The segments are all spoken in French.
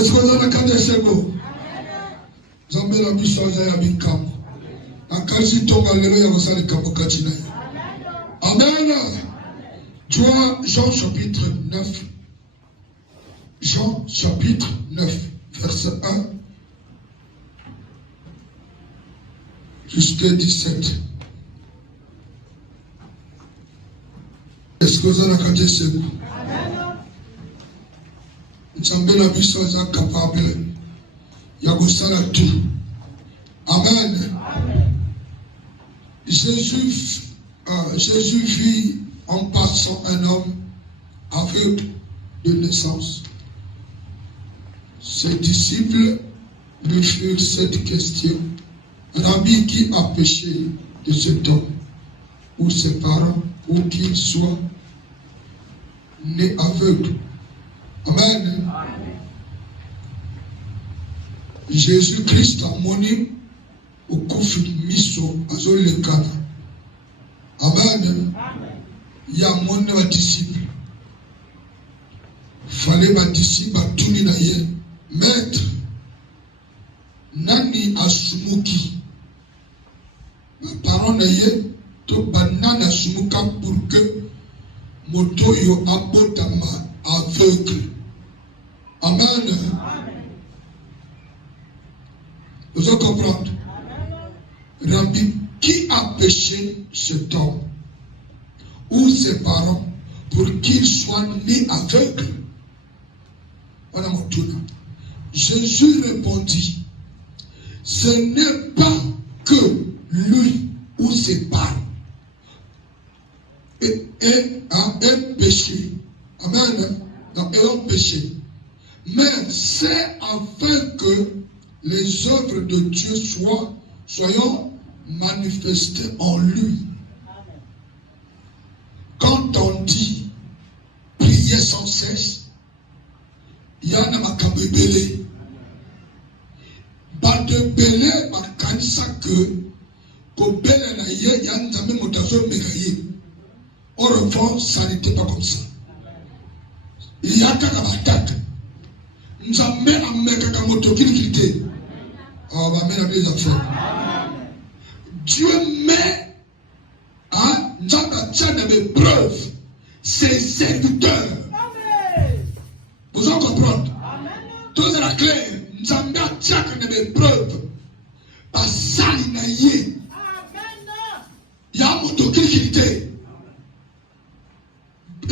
Est-ce que vous avez un Sego? Zambé la bisoza ya bikamo. Akazi tonga lelo ya kosali kamo katina. Amen. Jean chapitre 9. Jean chapitre 9, verset 1 jusqu'à 17. Est-ce que vous avez un Sego? Nzambe na biso aza capable ya kosala tout. Amen. Jésus vit en passant un homme aveugle de naissance. Ses disciples lui firent cette question: Rabbi, qui a péché de cet homme, ou ses parents, ou qu'il soit né aveugle? Amen. Jésus-Christ a moni au kofi miso azolekana. Amen. Il y a mon disciple. Fallait ma disciple batuni na ye. Maître, nani asumuki. Ma parole na ye to banana asumuka pour que moto yo abotama aveugle. Amen. Vous allez comprendre. Rabbi, qui a péché cet homme ou ses parents pour qu'il soit né aveugle? Jésus répondit: ce n'est pas que lui ou ses parents aient péché. Amen. Ayant péché. Mais c'est afin que les œuvres de Dieu soyons manifestées en lui. Quand on dit prier sans cesse, il y a un makabébélé. Pas de belé, makanisa que kobele na ye, ya nzame motazo megaye. Au revoir, ça n'était pas comme ça. Il y a qu'à l'attaque. Nous avons mis en mega moto qui on va mettre les affaires. Dieu met à des preuves ses serviteurs. Vous en comprenez? Tout est la clair. Nous avons mis des preuves. Par ça, il y a un moto qui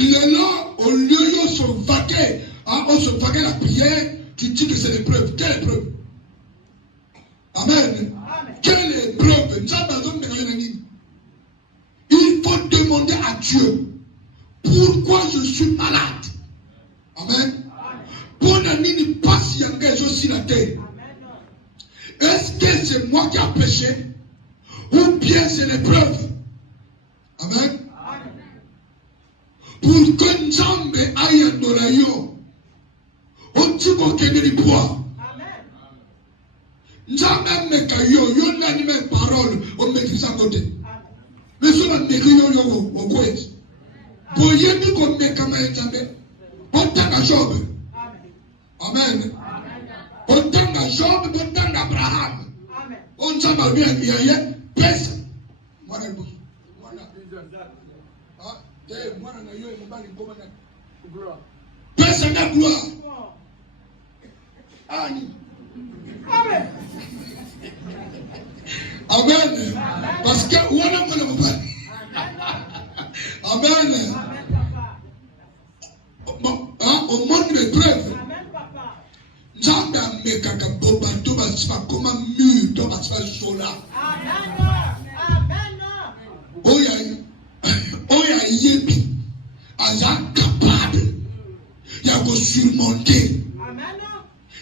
il est là, au lieu de se vaquer, on se vaquer la prière, tu dis que c'est l'épreuve. Quelle épreuve? Amen. Quelle épreuve? Il faut demander à Dieu pourquoi je suis malade. Amen. Pour ne pas si engage aussi la terre. Est-ce que c'est moi qui ai péché ou bien c'est l'épreuve? Amen. Pour que Nzambe aille à Norayo, on dit qu'on connaît les bois. Nzambe me kayo, yon n'a ni même parole, on maîtrise à côté. Mais si on maîtrise yo, on quoi? Pour y aller qu'on me kama Nzambe, on t'a à Job. Amen. On t'a à Job, on t'a à Abraham. On s'en bien bien, personne. Voilà. Personne n'a gloire. Amen. Amen. Parce que on a pas. Amen. Au monde de preuve. Nzambe amekaka boba to basiba koma mur to basiba sola. Amen. Oya yebi aza capable ya ko surmonter. Amen.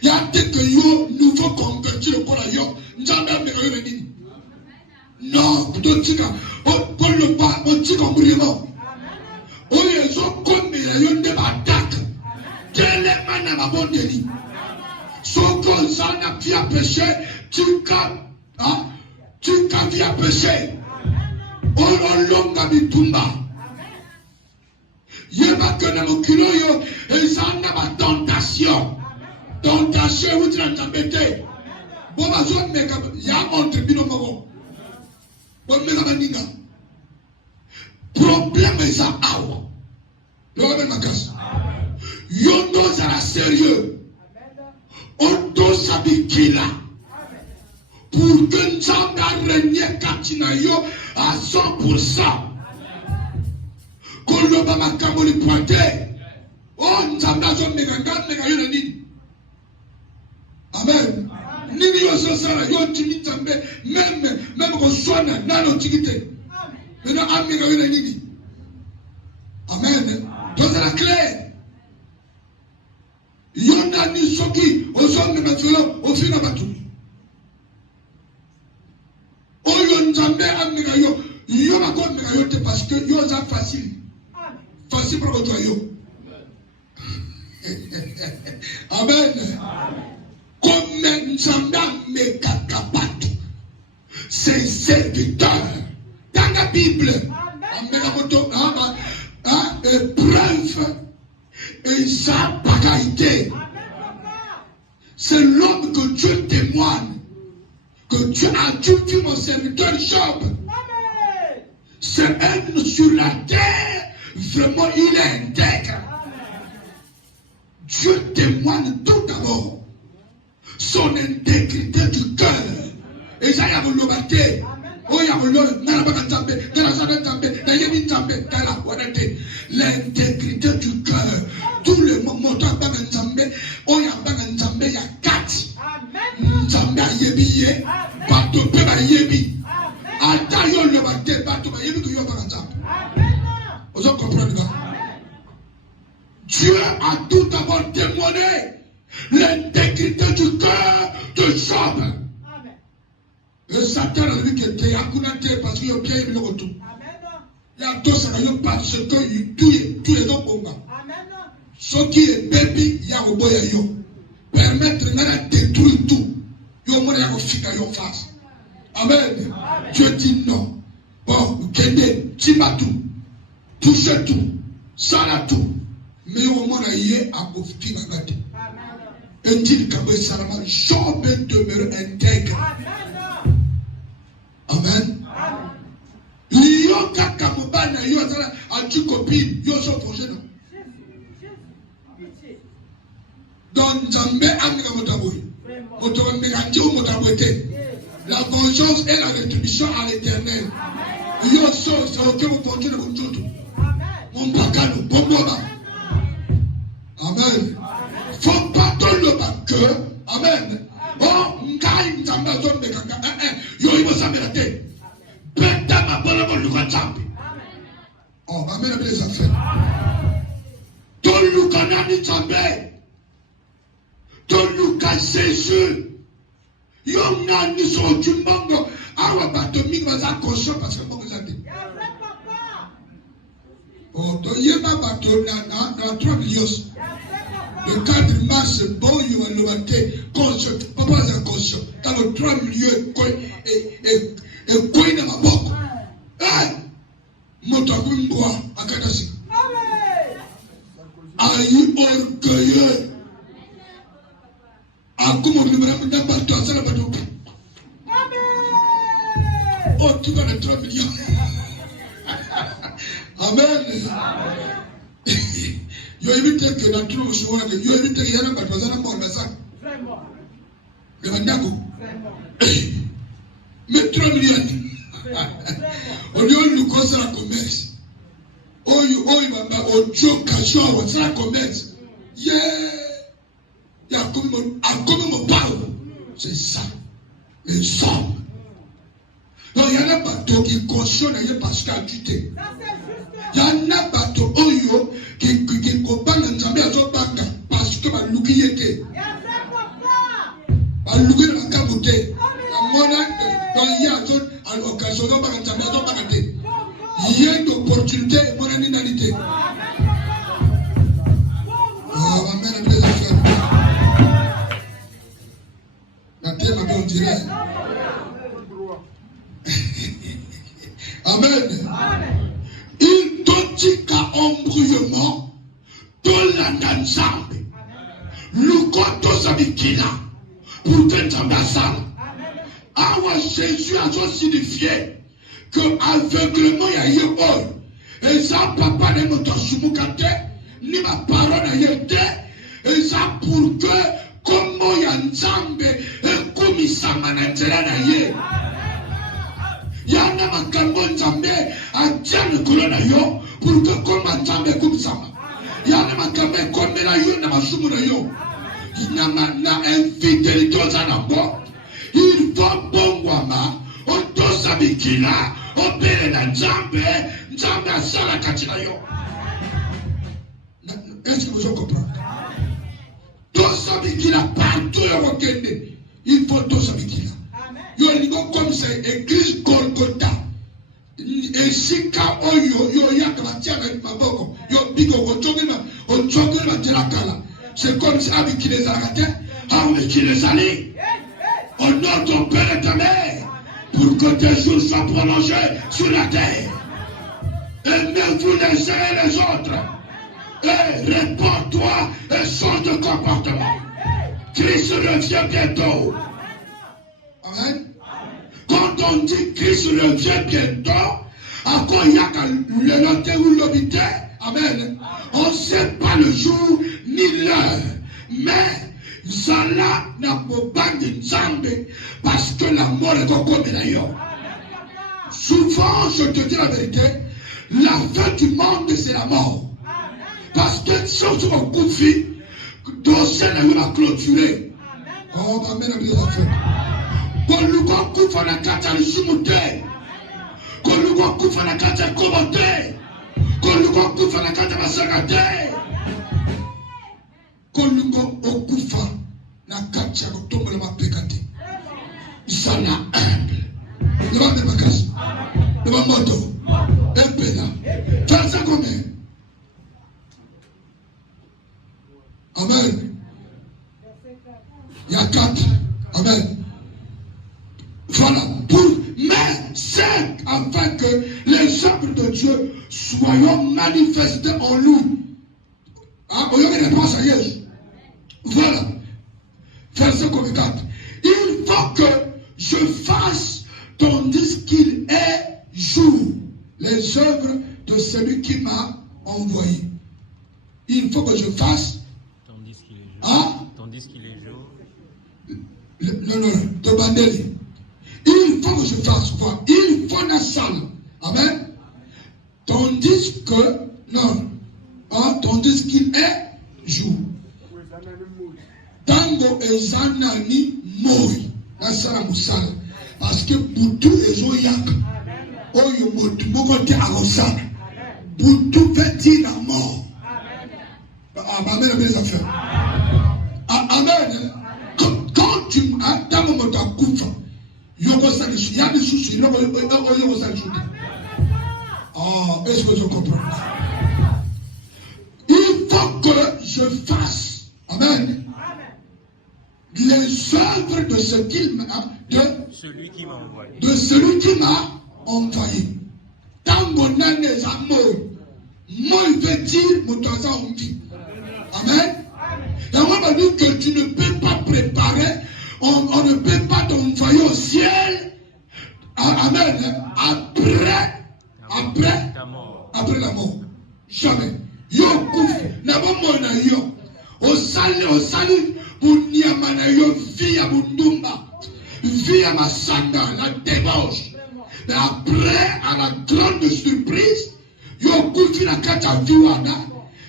Ya te que yo nouveau converti le kola yo nzambe ameka yo nini. Non, to tika o le pas o tika murimo. Amen. Oya zo kombe ya yo nde attaque. Quel est mana mabondeli? Soko zana via péché, tu via péché. Olonga bitumba. Yeba que na mukilo yo ezana ba tentation. tentation ou tu l'as embêté. Bon, ma zone, mais il y a un tribunal. Bon, mais la maninga. Problème est ça, awa. Le va ma casse. Yondo, ça la sérieux. On doit s'habiller là. Pour que nous ayons régné Katinayo à 100%. Quand le Bama Kamoli pointé, oh, nous avons méga. Amen. Nini yo sosala yo timi tambe même ko sona nano tigite. Maintenant amiga yo nini. Amen. Donc c'est la clé. Yo nani soki ozombe matolo ofina batu. Oyo nzambe amiga yo bako amiga yo te parce que yo za facile. Facile pour toi yo. Amen. Comme Nzamba me kakapatu, ses serviteurs, dans la Bible, preuve et sa bagaille. C'est l'homme que Dieu témoigne, que Dieu a vu mon serviteur Job. C'est un sur la terre, vraiment il est intègre. Dieu témoigne tout d'abord. Son intégrité du cœur. Et ça, il y a le maté. Oh, il y a l'intégrité du cœur. Tous les moments, oh, il y a 4. Nzambe a yebi, bato pe ba yebi. Ata yo le maté, bato ba yebi que yo ba nzambe. Vous comprenez ça? Dieu a tout d'abord témoigné l'intégrité du cœur de Job. Amen. Et Satan a dit que tu es parce qu'il y a bien eu le retour. Il y a tout ça parce que tout est dans le combat. Ce qui est baby, il y a un boya yo. Permettre de détruire tout. Yo mo ya ko fika yo face. Amen. Dieu dit non. Bon, kende, tout. Touchez tout. Ça là tout. Mais au moins il y a un fika gâté. Et dit que Job demeure intègre. Amen. Yo kakamobana yo azala anti copine yo so projet non. Donc Nzambe amika motaboyi. Motobe kanti o motabote. La vengeance et la rétribution à l'Éternel. Yo so c'est OK vous portez le bonjour. Mon bagano bomboba. Amen. Faut pas donner le bac. Amen. Oh, ngai Nzambe azombe kaka. Yo ibo samerate. Beta ma bola mo luka Nzambe. Oh, amen avec les affaires. Ton luka nani Nzambe. Ton luka Jésus. Yo nani so jumbango. Awa bato mingi baza conscient parce que mo ngazande. Oh, to yeba bato na 3 millions. Le cadre marche bon, il va le mater, conscient, papa est inconscient. Dans le 3 milieux, et quoi il n'a pas beaucoup. Motakumboa, à Kadasi. Aïe, orgueilleux. A comment on me n'a pas toi, ça n'a pas de coup. Oh, tu vas les 3 millions. Amen. Yo évite que dans tout le monde, yo évite qu'il y ait un bateau dans mort, ça. Le Mandako. Mais 3 millions. On lui a eu le la commerce. Oh, il va au Joe Cachot, c'est la commerce. Yeah. Il y a comme on parle. C'est ça. Les sommes. Donc il y a un bateau qui cautionne parce qu'il a quitté. Il y a un bateau oyo qui comprend Nzambe azobanga parce que baluki yeke. Baluki na kabote. La mona dans y a zone à l'occasion de Nzambe azobanga te. Il y a une opportunité mona ni nalité. Amen les affaires. La terre on dirait. Amen. Il te dit qu'à embrouillement, dans la Nzambe, Lukoto Sabikina. Pour que tu m'assailles. Awa Jésus a signifié que aveuglement y a eu or. Et ça, papa ne me t'assoumukate, ni ma parole n'a été. Et ça pour que, comme y a nzambe, et comme il s'en manantera na ye. Yana makambo nzambe, a tienne kolona yo, pour que comme nzambe comme ça. Yana makambo comme la yo, na masumu na yo. Na infidélité aux anabos. Il faut bon wama, on doit s'habikila, on pèle la jambe, jambe à sala kachinayo. Est-ce que vous comprenez? Doit s'habikila partout au Kenya. Il faut doit s'habikila. Yo ligo comme c'est église Golgotha. Et si ka oyo yo yakamatia avec ma boko, yo bigo ochogema telakala. C'est comme ça avec qui les arrêtait, avec qui les allait. Au nom de ton Père et ta Mère, pour que tes jours soient prolongés sur la terre. Aimez-vous les uns et les autres. Et réponds-toi et change de comportement. Christ revient bientôt. Amen. Quand on dit Christ revient bientôt, à quoi il y a le noté ou l'obité, amen. On ne sait pas le jour ni l'heure, mais Zala n'a pas de Nzambe parce que la mort est encore d'ailleurs. Souvent, je te dis la vérité, la fin du monde c'est la mort. Parce que si on se coupe, dossier n'a clôturé. Oh, ma mère a bien fait. Quand nous coupons la carte à l'issumouté, quand nous coupons la carte à commenter, quand nous coupons la carte à la sagate. Kolungo okufa na kati ya kutombola mapekate. Isana humble. Leva de makasi. Leva moto. Epela. Fais ça comme. Amen. Il y a 4. Amen. Voilà. Mais c'est afin que les œuvres de Dieu soient manifestées en nous. Ah, vous avez une réponse à Jésus. Voilà. Verset 4. Il faut que je fasse tandis qu'il est jour les œuvres de celui qui m'a envoyé. Il faut que je fasse tandis qu'il est jour. Ah? Tandis qu'il est jour. Non, de Bandeli. Il faut que je fasse quoi? Il faut la salle. Amen. Tandis que non. Ah, tandis qu'il est jour. Tango ezanani moi nasala musala parce que butu ezo yak oyo motu moko te akosala butu veut dire la mort. Amen. Les affaires. Amen. Quand tu attends mon moto akufa yoko sali su ya bisusu yoko sali su. Ah, est-ce que je comprends? Il faut que je fasse. Amen. Les œuvres de ce qu'il m'a celui qui m'a envoyé. De celui qui m'a envoyé. Tant mon âme est amour, moi veut dire mon toisa on dit. Amen. Et on m'a dit que tu ne peux pas préparer, on ne peut pas t'envoyer au ciel. Amen. Après la mort. Jamais. Yo kouf, n'a pas mon aïe. Au salut. Uniamana yo via Mundumba, via Masanga, la débauche. Mais après, à la grande surprise, yo koufi la kata viwana,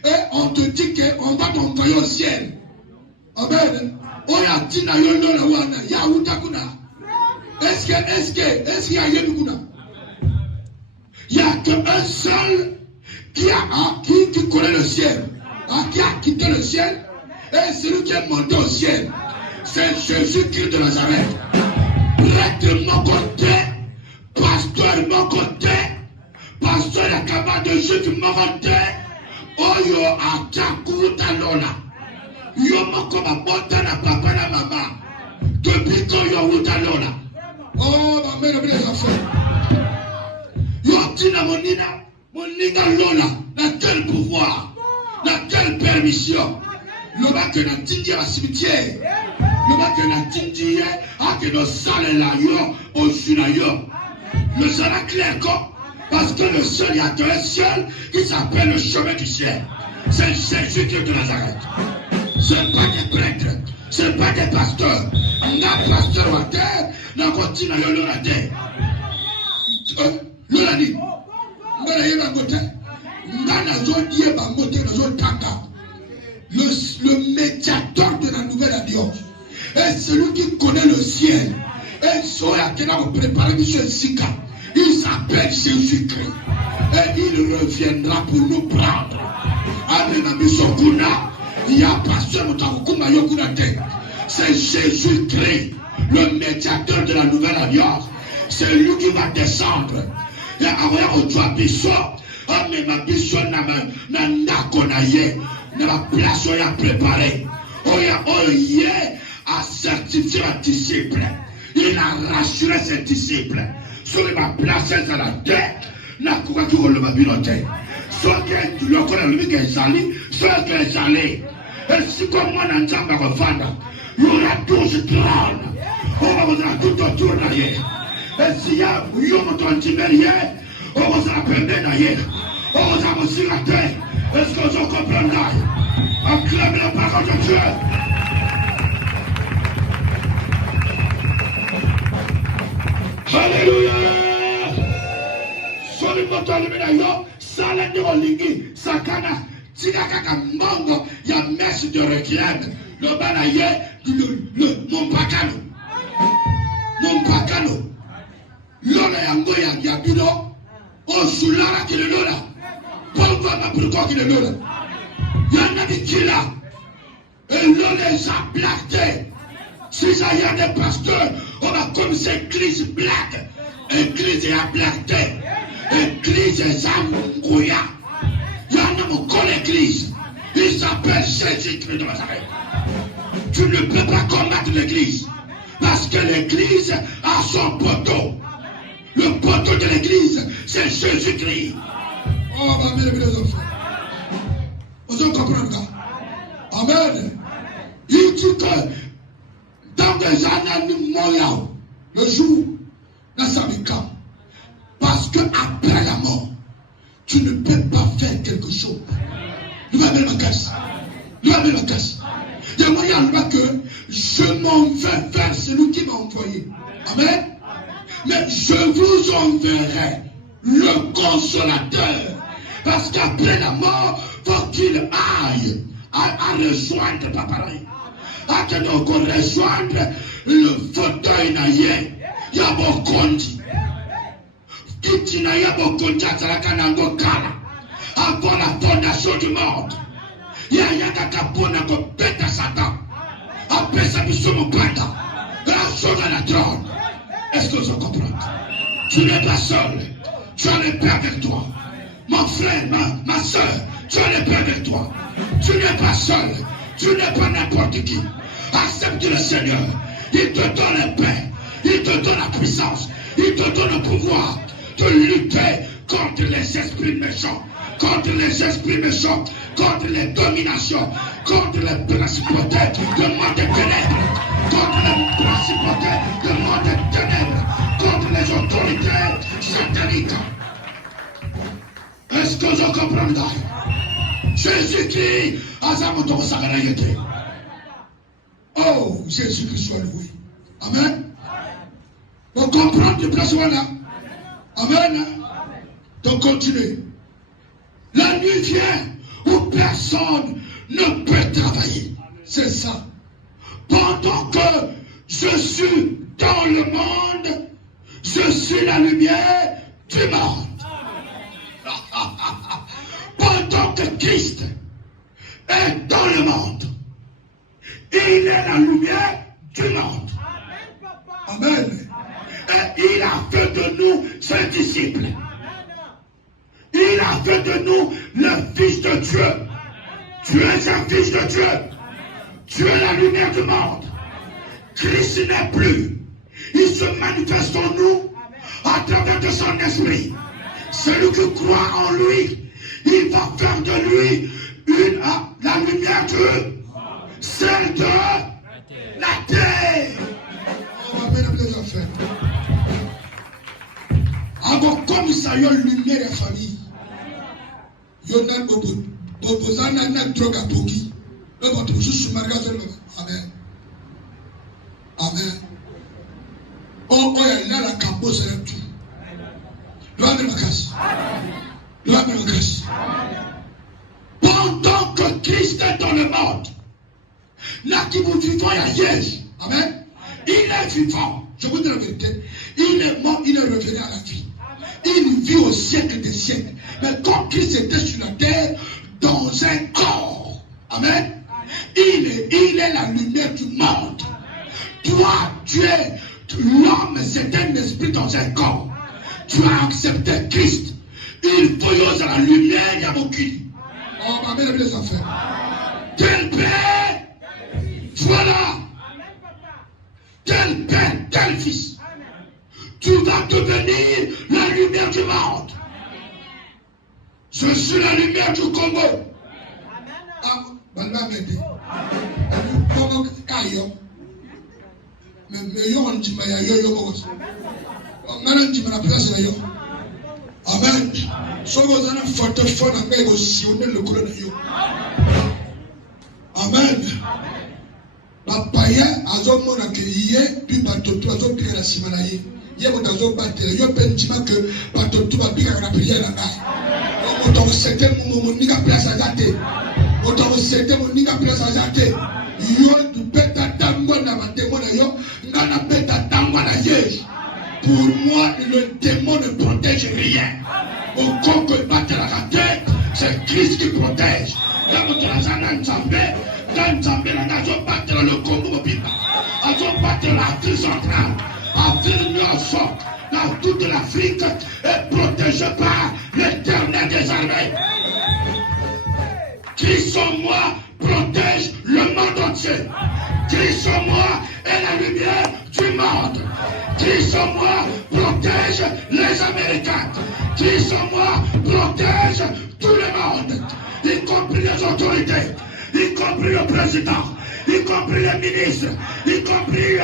et on te dit qu'on va t'envoyer au ciel. Amen. Oya tina yo no la wana, ya utakuna. Est-ce qu'il y a yénukuna? Il n'y a qu'un seul qui connaît le ciel, qui a quitté le ciel. Et celui qui est monté au ciel, c'est Jésus-Christ de Nazareth. Prêtre de mon côté, pasteur de mon côté, pasteur la cabane de Jésus de mon côté, oyo akakuta lola. Yo moko mabota na papa na mama. Depuis que yo uta lola. Oh, ma mère les affaires. Yo tina moninga lola. Dans quel pouvoir, dans quelle permission? Loba que na tindi à cimetière. Loba que na tindi à que nos salles là yo au sunayo. Le sera clair comme parce que le seul, il y a un seul qui s'appelle le chemin du ciel. C'est Jésus-Christ de Nazareth. Ce n'est pas des prêtres, ce n'est pas des pasteurs. Un pasteur à terre, n'a continue à y la terre. Le dit, le médiateur de la nouvelle alliance est celui qui connaît le ciel. Et celui qui a préparé M. Sika. Il s'appelle Jésus-Christ. Et il reviendra pour nous prendre. C'est Jésus-Christ, le médiateur de la nouvelle alliance. C'est lui qui va descendre. Et avant on doit biso, on ne m'a biso na nakonaye, na la place où il a préparé. Il a certifié un disciple. Il a rassuré ses disciples. Sur ma place à la terre, n'a pas pu le biloter. Soit que tu le connais, lui qui est salé, soit que est salé. Et si comme moi, dans le temps, il y aura 12 trônes. On va vous dire tout autour d'ailleurs. Et s'il y a un ton timérier, on vous appelle d'ailleurs. On vous a aussi la terre. Est-ce que vous comprenez? Acclame la parole de Dieu. Alléluia. Soli moto alimina yo, sala ndiko lingi, sakana, tika kaka mbongo ya messe de requiem. Le banaye, mon pakano. Lola yango ya bino, o sulara ki le lola. Bongo na bruko ki le lola. Yana di kila. Et lola est sa blague. Si ça y a des pasteurs, on va comme c'est église blague. Église est à blague. Église est à mouya. Il y en a mon collègue l'église. Il s'appelle Jésus-Christ de Nazareth. Tu ne peux pas combattre l'église. Parce que l'église a son poteau. Le poteau de l'église, c'est Jésus-Christ. Oh, amen, les enfants. Vous comprenez ça? Amen. Il dit que dans des années moyens, le jour, la sabika, parce que après la mort, tu ne peux pas faire quelque chose. Nous va mettre ma casse. Nous va mettre ma casse. Il y a moyen que je m'en vais vers celui qui m'a envoyé. Amen. Mais je vous enverrai le consolateur. Parce qu'après la mort, il faut qu'il aille à rejoindre Papa. À rejoindre le fauteuil naïe. Il y a beaucoup de Kitina ya bokonti atalaka nango kala. Avant la fondation du monde. Il y a kakapona ko beta Satan. Apesa biso mopanda. La chose à la trône. Est-ce que vous comprenez? Tu n'es pas seul. Tu as le Père avec toi. Mon frère, ma soeur, tu as le Père avec toi. Tu n'es pas seul. Tu n'es pas n'importe qui. Accepte le Seigneur. Il te donne la paix. Il te donne la puissance. Il te donne le pouvoir de lutter contre les esprits méchants. Contre les esprits méchants. Contre les dominations. Contre les principautés de monde des ténèbres. Contre les principautés de monde des ténèbres. Contre les autorités sataniques. Est-ce que vous comprenez? Jésus-Christ a sa moto sagrayete. Oh, Jésus-Christ soit loué. Amen. Vous comprenez le place là? Amen. Donc continuez. La nuit vient où personne ne peut travailler. C'est ça. Pendant que je suis dans le monde, je suis la lumière du monde. Pendant que Christ est dans le monde, il est la lumière du monde. Amen. Et il a fait de nous ses disciples. Il a fait de nous le Fils de Dieu. Tu es un Fils de Dieu. Tu es la lumière du monde. Christ n'est plus. Il se manifeste en nous à travers de son esprit. Celui qui croit en lui, il va faire de lui la lumière du monde. celle de la terre. On va mettre les affaires. Avant comme ça, il y a une lumière de la famille. Il y a un bobo. Bobo, ça n'a pas de drogue à Bogi. Le bon, tout sous magasin. Amen. Amen. Oh, il y a la campo, c'est le tout. Loi de la casse. Loi de la casse. Pendant que Christ est dans le monde, là qui vous vivons, il y a Yesh. Amen. Il est vivant. Je vous dis la vérité. Il est mort, il est revenu à la vie. Il vit au siècle des siècles. Mais quand Christ était sur la terre, dans un corps, amen, il est la lumière du monde. Toi, tu es l'homme, c'est un esprit dans un corps. Tu as accepté Christ. Il faut y la lumière, il y a beaucoup. On va mettre les affaires. Tel père, voilà. Tel père, tel fils. Tu vas devenir la lumière du monde. Je suis la lumière du Congo. Ah, voilà, comment ayo? Mais yo on dit mais yo on a dit la place là yo. Amen. So vous avez photo avec aussi on le colonel yo. Amen. Papa ya azomona ke yé puis batoto azopika la simana yé. Yé mo dazobatela yo pentima que batoto babika na prière là. On doit c'était mon nika place à zate. On doit c'était mon nika place à zate. Yo du beta tango na matemo na yo ngana beta tango na yé. Pour moi le démon ne protège rien. Au conque battre la raté, c'est Christ qui protège. Dans notre zana nzambe, dans nzambe la nazo battre le Congo mobile. Azo battre l'Afrique centrale, Afrique nord, dans toute l'Afrique est protégée par l'Éternel des armées. Christ en moi protège le monde entier. Christ en moi est la lumière du monde. Christ en moi protège les Américains. Christ en moi protège tout le monde, y compris les autorités, y compris le président, y compris les ministres, y compris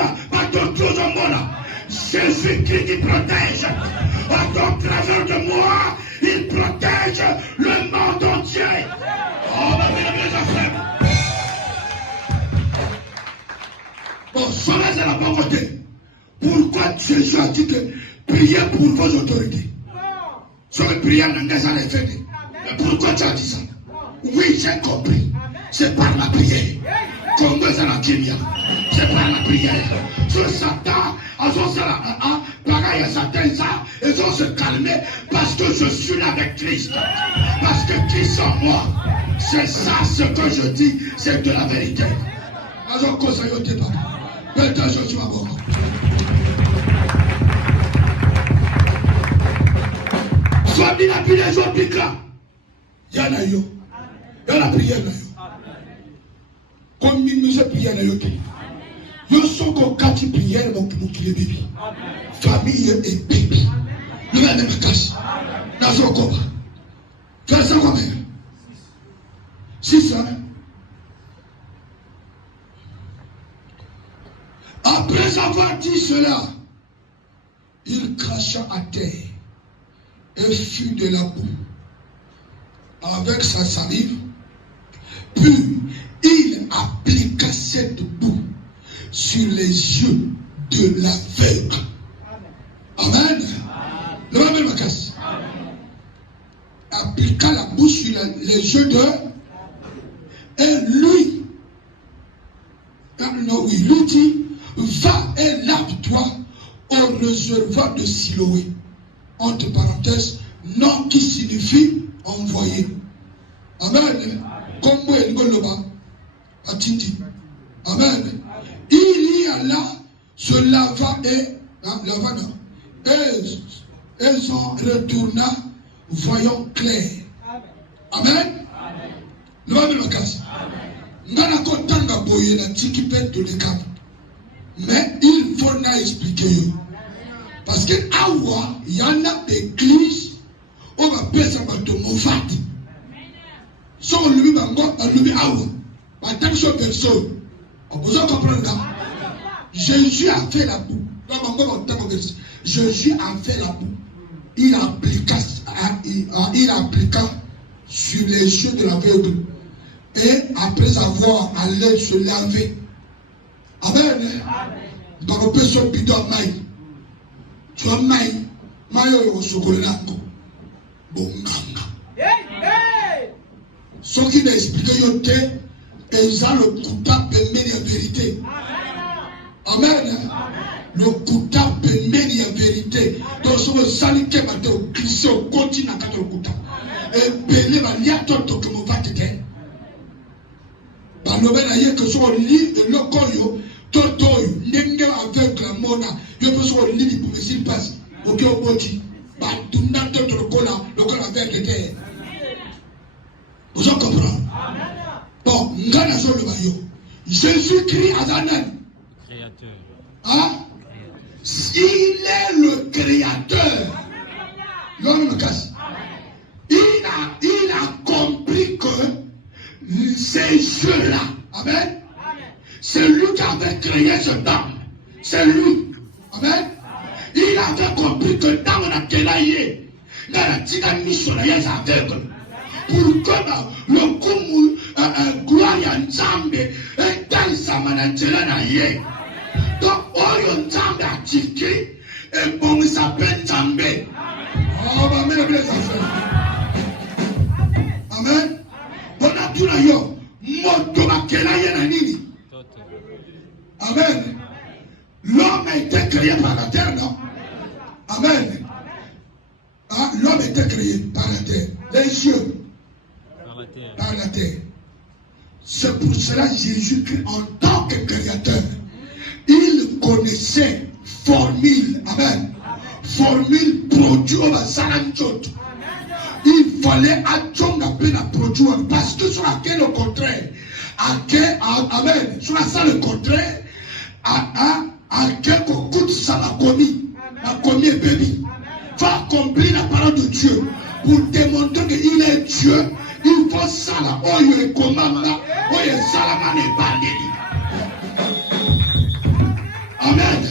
d'autres hommes. Jésus-Christ qui protège. Au travers de moi, il protège le monde entier. Oh, ma vie, mes affaires. Bon, soyez à la bonne côté. Pourquoi Jésus a dit que priez pour vos autorités? Sur le prière n'a pas fait. Mais pourquoi tu as dit ça? Oui, j'ai compris. C'est par la prière. Comme nous à la Kenya. C'est par la prière. Sur Satan, pareil à Satan, ça, ils vont se calmer parce que je suis là avec Christ. Parce que Christ en moi. C'est ça ce que je dis, c'est de la vérité. Alors, conseil au départ. Maintenant, je suis à bord. Soit bien appuyé, soit bien là. Il y en a yo. Il y a la prière là. Comme nous sommes prière là. Nous sommes comme quatre prières pour nous qui les bébés. Famille et bébé. Nous allons me cacher. Nous sommes comme ça. Fais ça combien? 600. Après avoir dit cela, il cracha à terre et fut de la boue avec sa salive, puis il appliqua cette boue sur les yeux de l'aveugle. Amen. Le même ma casse. Appliqua la boue sur les yeux de... Et lui, lui dit, va et lave-toi au réservoir de Siloé. Entre parenthèses, nom qui signifie envoyé. Amen. Comme moi, il Tindi. Amen. Il y alla, se lava et s'en retourna, voyant clair. Amen. Le même langage. Nana kontanga boye na tiki pète de l'écart. Mais il faut expliquer. Parce que awa, il y en a des églises où on va payer ça de mauvais. Si on lui va lui awa, attention personne, Vous comprenez ça? Jésus a fait la boue. Jésus a fait la boue. Il appliqua sur les yeux de l'aveugle. Et après avoir allé se laver. Amen. Donc on peut se bidon maï. Tu as maï. Maï au chocolat. Bon ganga. Ce qui m'a expliqué, ils ont le coupable de la vérité. Amen. Le coupable de la vérité. Donc, si vous savez que vous avez glissé au continent de le coupable. Et belé va lier à toi que vous va te dire. Par le même que sur le lit de l'okoyo, toto, n'engue avec la mona, je peux sur le lit pour que s'il passe. Ok, au boti. Bah, tout le monde le cola avec le terre. Vous comprenez? Bon, ngana sur le maillot. Jésus-Christ à Zanen. Créateur. Hein? Il est le créateur. L'homme me casse. Il a compris que ces jeux-là, amen, c'est lui qui avait créé ce temps. C'est lui. Amen. Il avait compris que dans la Kélaïe, dans la mission, il y a des aveugles. Pour que le coup, gloire à Nzambe, et dans sa manatela na ye. Donc, Oyo Nzambe a tiqué, et bon, il s'appelle Nzambe. Oh, bah, mais les enfants. Amen. Bon, à tout le monde, moto ma Kélaïe na nini. Amen. L'homme a été créé par la terre, non? Amen. Ah, l'homme a été créé par la terre. Les yeux. Par la terre. C'est pour cela Jésus-Christ, en tant que créateur, il connaissait formule. Amen. Formule produit au Salanchot. Il fallait attendre la produit parce que sur laquelle au contraire, amen, sur la salle le contraire, à quel coûte ça m'a commis est béni. Va accomplir la parole de Dieu pour démontrer qu'il est Dieu. Il faut ça là, il est commandant, il est Salaman et Bandeli. Amen.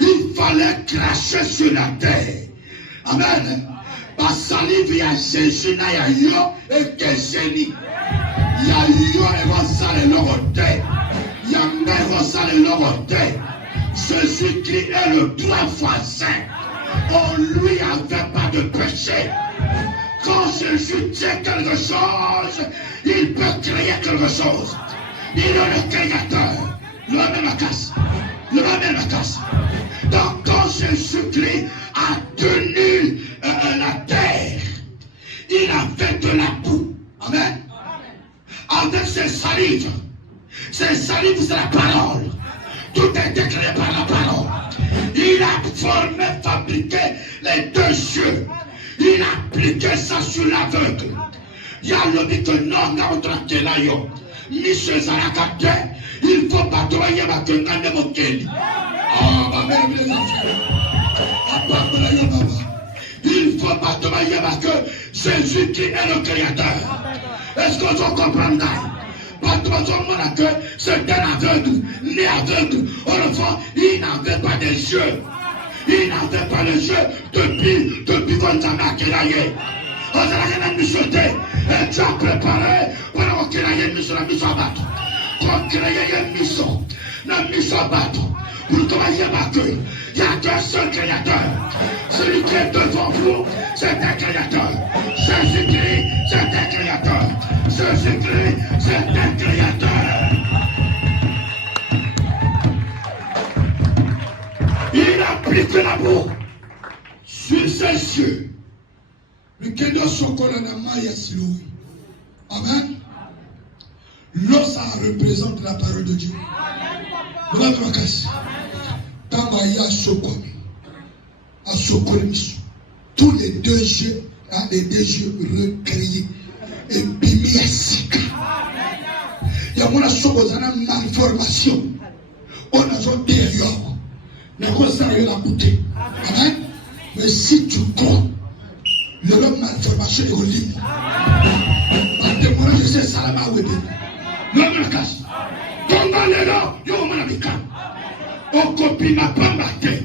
Il fallait cracher sur la terre. Amen. Parce que salive ya Jésus na ya yo et que génie. Ya yo et va saler l'orote. Ya mbe va saler l'orote. Jésus-Christ est le 3 fois saint. On lui avait pas de péché. Quand Jésus tient quelque chose, il peut créer quelque chose. Il est le créateur. Le même la casse. Donc quand Jésus-Christ a tenu la terre, il a fait de la boue. Amen. Avec ses salives. Ses salives, c'est la parole. Tout a été créé par la parole. Il a formé, fabriqué les deux cieux. Il a appliqué ça sur l'aveugle. Il y a le dit que non, il faut pas travailler avec un gagne mon Kelly. Il faut pas travailler avec Jésus qui est le créateur. Est-ce que vous comprenez? Pas de que c'est un aveugle, né aveugle. Au fond, il n'avait pas des yeux. Il n'avait pas les yeux depuis qu'on s'en a créé. On a rien à nous souhaiter. Et tu as préparé pour créer une mission à battre. Pour créer une mission. La mission à battre. Pour travailler avec eux. Il y a qu'un seul créateur. Celui qui est devant vous, c'est un créateur. Jésus-Christ, c'est un créateur. Jésus-Christ, c'est un créateur. Il applique la boue sur ses yeux. Le kendo sokola na maya siloui. Amen. L'eau, ça représente la parole de Dieu. Voilà la casse. Tamaya sokomi. A sokomi. Tous les deux yeux recréés. Et bimi ya sika. Il y a mon sokozana malformation. On a son derrière. Mais amen. Mais si tu crois, le homme malformation est au lit. Par témoignage, je sais ça, la main. L'homme la casse. Donc, bonga lelo yo mona bika okopima pamba te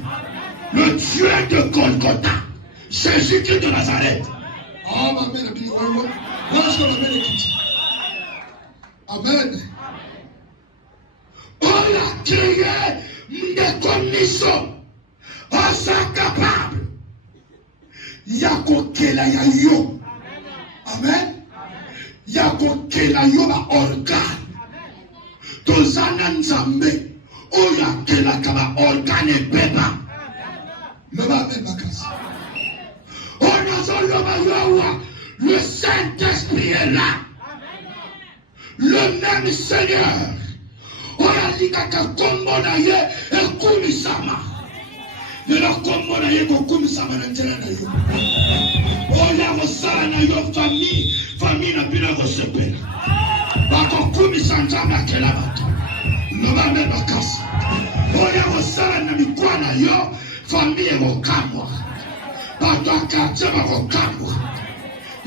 le Dieu de Golgotha Jésus-Christ de Nazareth. Oh ma mère dit oh lorsque ma mère dit amen. On a créé des commissions on sont capables yako kela ya yo amen yako kela yo ba organe tozana nzambe oya kela kaba organe beba loba amen bakasi on a loba yowa le Saint-Esprit est là le même Seigneur oya likaka kombo na ye ekumisama yela kombo na ye kokumisama na nzela na yo oya kosala na yo famille na bino kosepela bakokumisa nzambe akela bato loba mbe bakasi oya kosala na mikwa na yo famille ekokamwa bato akartie bakokamwa.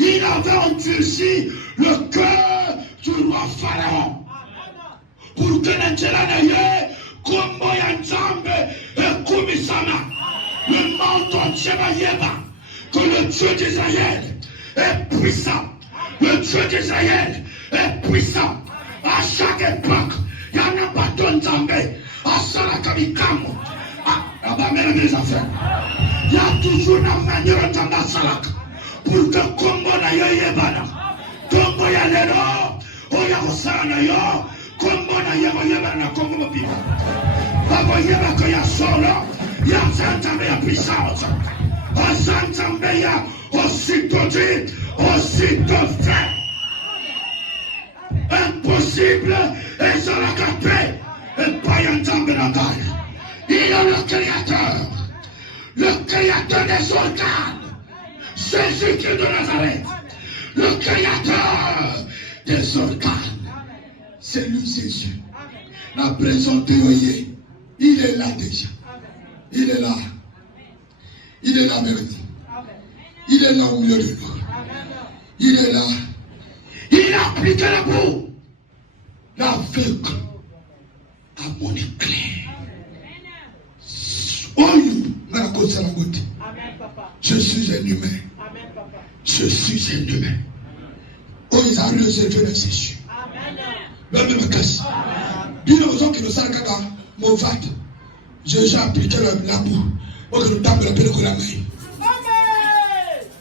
Il avait endurci le cœur du roi Pharaon pour que nzela na ye kombo ya nzambe ekumisama. Le monde entier va yeba que le Dieu d'Israël est puissant. Le Dieu d'Israël est puissant. À chaque époque, il y en a pas de Nzambe. À Salakabikamo. À Bamela mes affaires. Il y a toujours une manière de Nzambe à Salak. Pour que Kombo na yo yebana. Kombo ya lelo. Oya Osala na yo. Kombo na yebo yebana Kombo pipa. Babo yeba ko ya solo. Il y a Nzambe ya puissance. Nzambe ya aussitôt dit, aussitôt fait. Impossible et sur la capée. Et pas Nzambe la taille. Il y a le créateur des organes. Jésus-Christ de Nazareth. Le créateur des organes. C'est lui Jésus. La présence de Dieu. Il est là déjà. Il est là. Il est là avec nous. Il est là au milieu de nous. Il est là. Il a appliqué le bout. L'aveugle a mon éclair. Oh, je suis un humain. Je suis un humain. Oh, ils ont réservé le séjour. Même ma casse. Bien aux gens qui nous savent quand mon vat, j'ai appliqué la boue. Oh, que nous tapons la pelle de la main.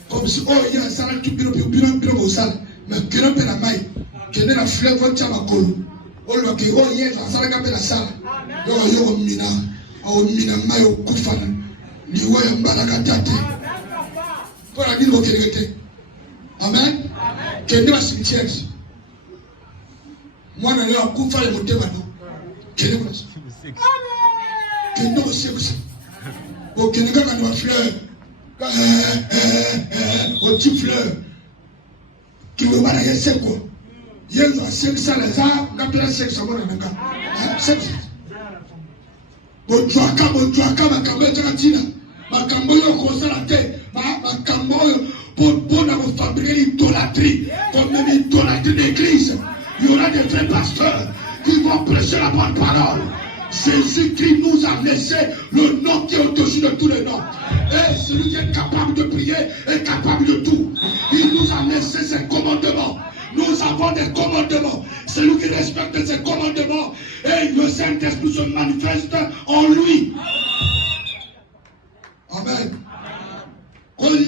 Comme si, oh, il y a un salaire qui est au sale. Mais qui n'a pas la main. Qui n'est la flève, qui a ma colle. Oh, il y a un salaire qui a la salle. Oh, il y a un mina. Oh, mina, maille au koufan. Ni ouais, un balagatate. Pour la ville, vous qui amen. Qui est dans cimetière. Moi, je suis un koufan et mon témano. Qui est dans le sexe. Qui est dans le sexe. Au Kenya, quand on a fleur, au petit fleur, qui veut pas d'ailleurs c'est quoi? Il y a un sexe à la zone, on appelle un sexe à mon amiga. Sexe. Bon, tu as qu'à ma caméra de la tina, ma caméra au la tête, ma caméra pour fabriquer l'idolâtrie, comme même l'idolâtrie d'église. Il y aura des vrais pasteurs qui vont prêcher la bonne parole. Jésus-Christ nous a laissé le nom qui est au-dessus de tous les noms. Et celui qui est capable de prier est capable de tout. Il nous a laissé ses commandements. Nous avons des commandements. Celui qui respecte ses commandements et le Saint-Esprit se manifeste en lui. Amen. Voilà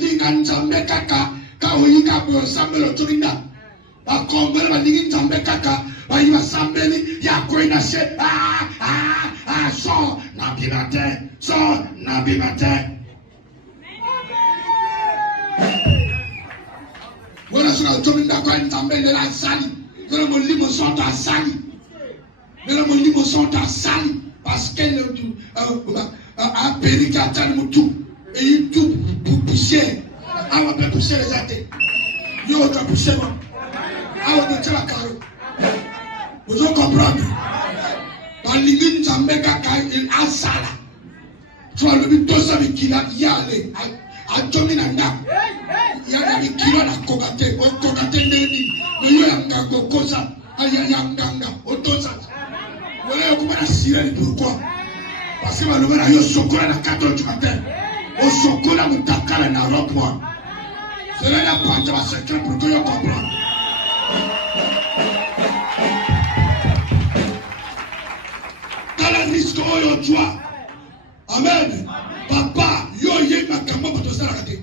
ce que je d'accord avec la sali. Voilà mon livre sont à sali. Voilà mon livre sont à sali. Parce qu'elle a péri qui a le tout. Et il tout pour pousser. Ah, on peut pousser les athées. Il y a autre pousser. Ah, on peut tirer la carreau. Vous comprenez? Dans l'île Zambeka, il a sala. Tu vois, le but de ça, il a y allé. A Jominanda. Il y a des kilos à Kogate. Au Kogate Neni. Le Yanganga Kosa. Ayanganga. Otosa. Pourquoi? Parce que le moment où chocolat à 4 heures du matin, au chocolat de Dakar et na robe-moi. Cela n'a pas de secret pour que je comprenne. Dans la risque où tu as. Amen. Papa, yo yé ma kamba pour te sarrater.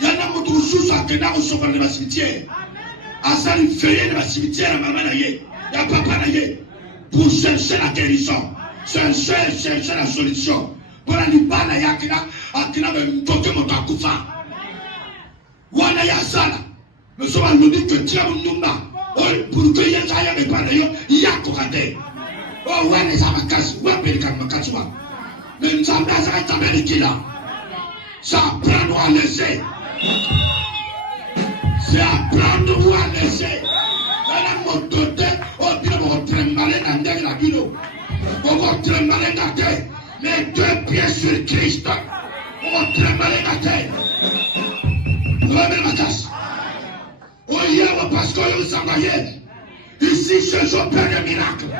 Yana moto sous à kena au chocolat de ma cimetière. Asali feuillé de ma cimetière à maman naïe. Ya papa naïe. Pour chercher la guérison. Chercher la solution. Pour la libana yakina, akina me toque mon takufa. Wana yasala. Nous sommes nous dit que Dieu nous m'a. Pour que yaya me parle yo, yakokate. Oh ouais les amakas, ouais pélikan makatuma. Mais nous sommes là, ça va être américain. Ça apprend à laisser. C'est apprendre à laisser. La motote, oh bien on trembler dans la bilo. On trembler dans terre. Les 2 pieds sur Christ. On trembler dans terre. Remets ma casse. Oh hier parce qu'on vous envoyé. Ici je j'opère des miracles.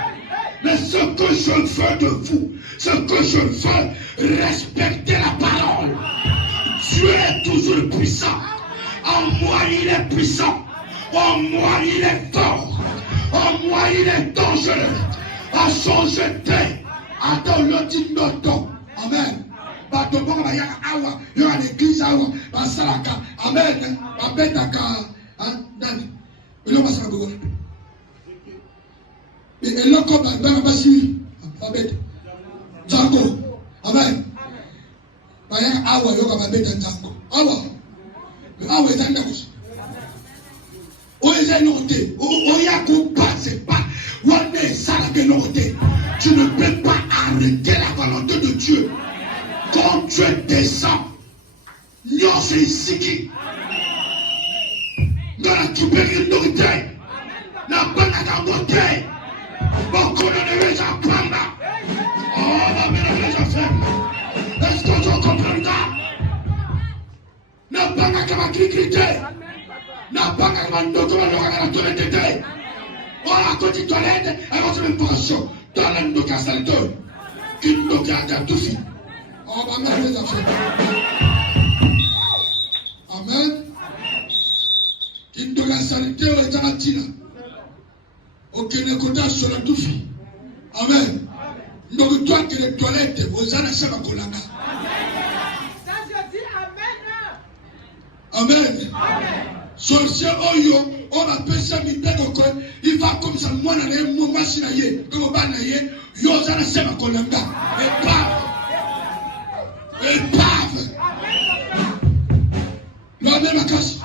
Mais ce que je veux de vous, ce que je veux, respecter la parole. Dieu est toujours puissant. En moi il est puissant. En moi il est fort. En moi il est dangereux. À son jeté. Attends le dit noto. Amen. Bato bonga ba yaka awa. Yo à l'église awa. Ba salaka. Amen. Ba betaka. Nani. Elo ba salaka go. Et elo ko ba basi. Ba bet. Jango. Amen. Ba yaka awa yo ka ba beta jango. Awa. Awa ezanga ko. Tu ne peux pas arrêter la volonté de Dieu. Quand Dieu descend, nous c'est ici. Nous la récupérer une nourriture. Nous pas la monter. Beaucoup de gens à prendre. Oh, ma mère, les enfants. Est-ce que tu comprends ça? Nous pas la critiquer. N'a pas qu'à la toilette. Oh, à côté de la toilette, elle va se mettre en chaud. Dans la note à salto. Une note à tout fit. Oh, ma mère, les enfants. Amen. Une note à salto est à la tina. Aucun écoutage sur la tout fit. Amen. Donc, toi que les toilettes, vous allez se faire colanga. Ça, je dis Amen. Amen. Amen. Sorcier Oyo, on appelle ça Miteko, il va comme ça, moi, dans les moments, si la yé, comme on va naïe, Yosa la sema kolanga, épave. La même casse.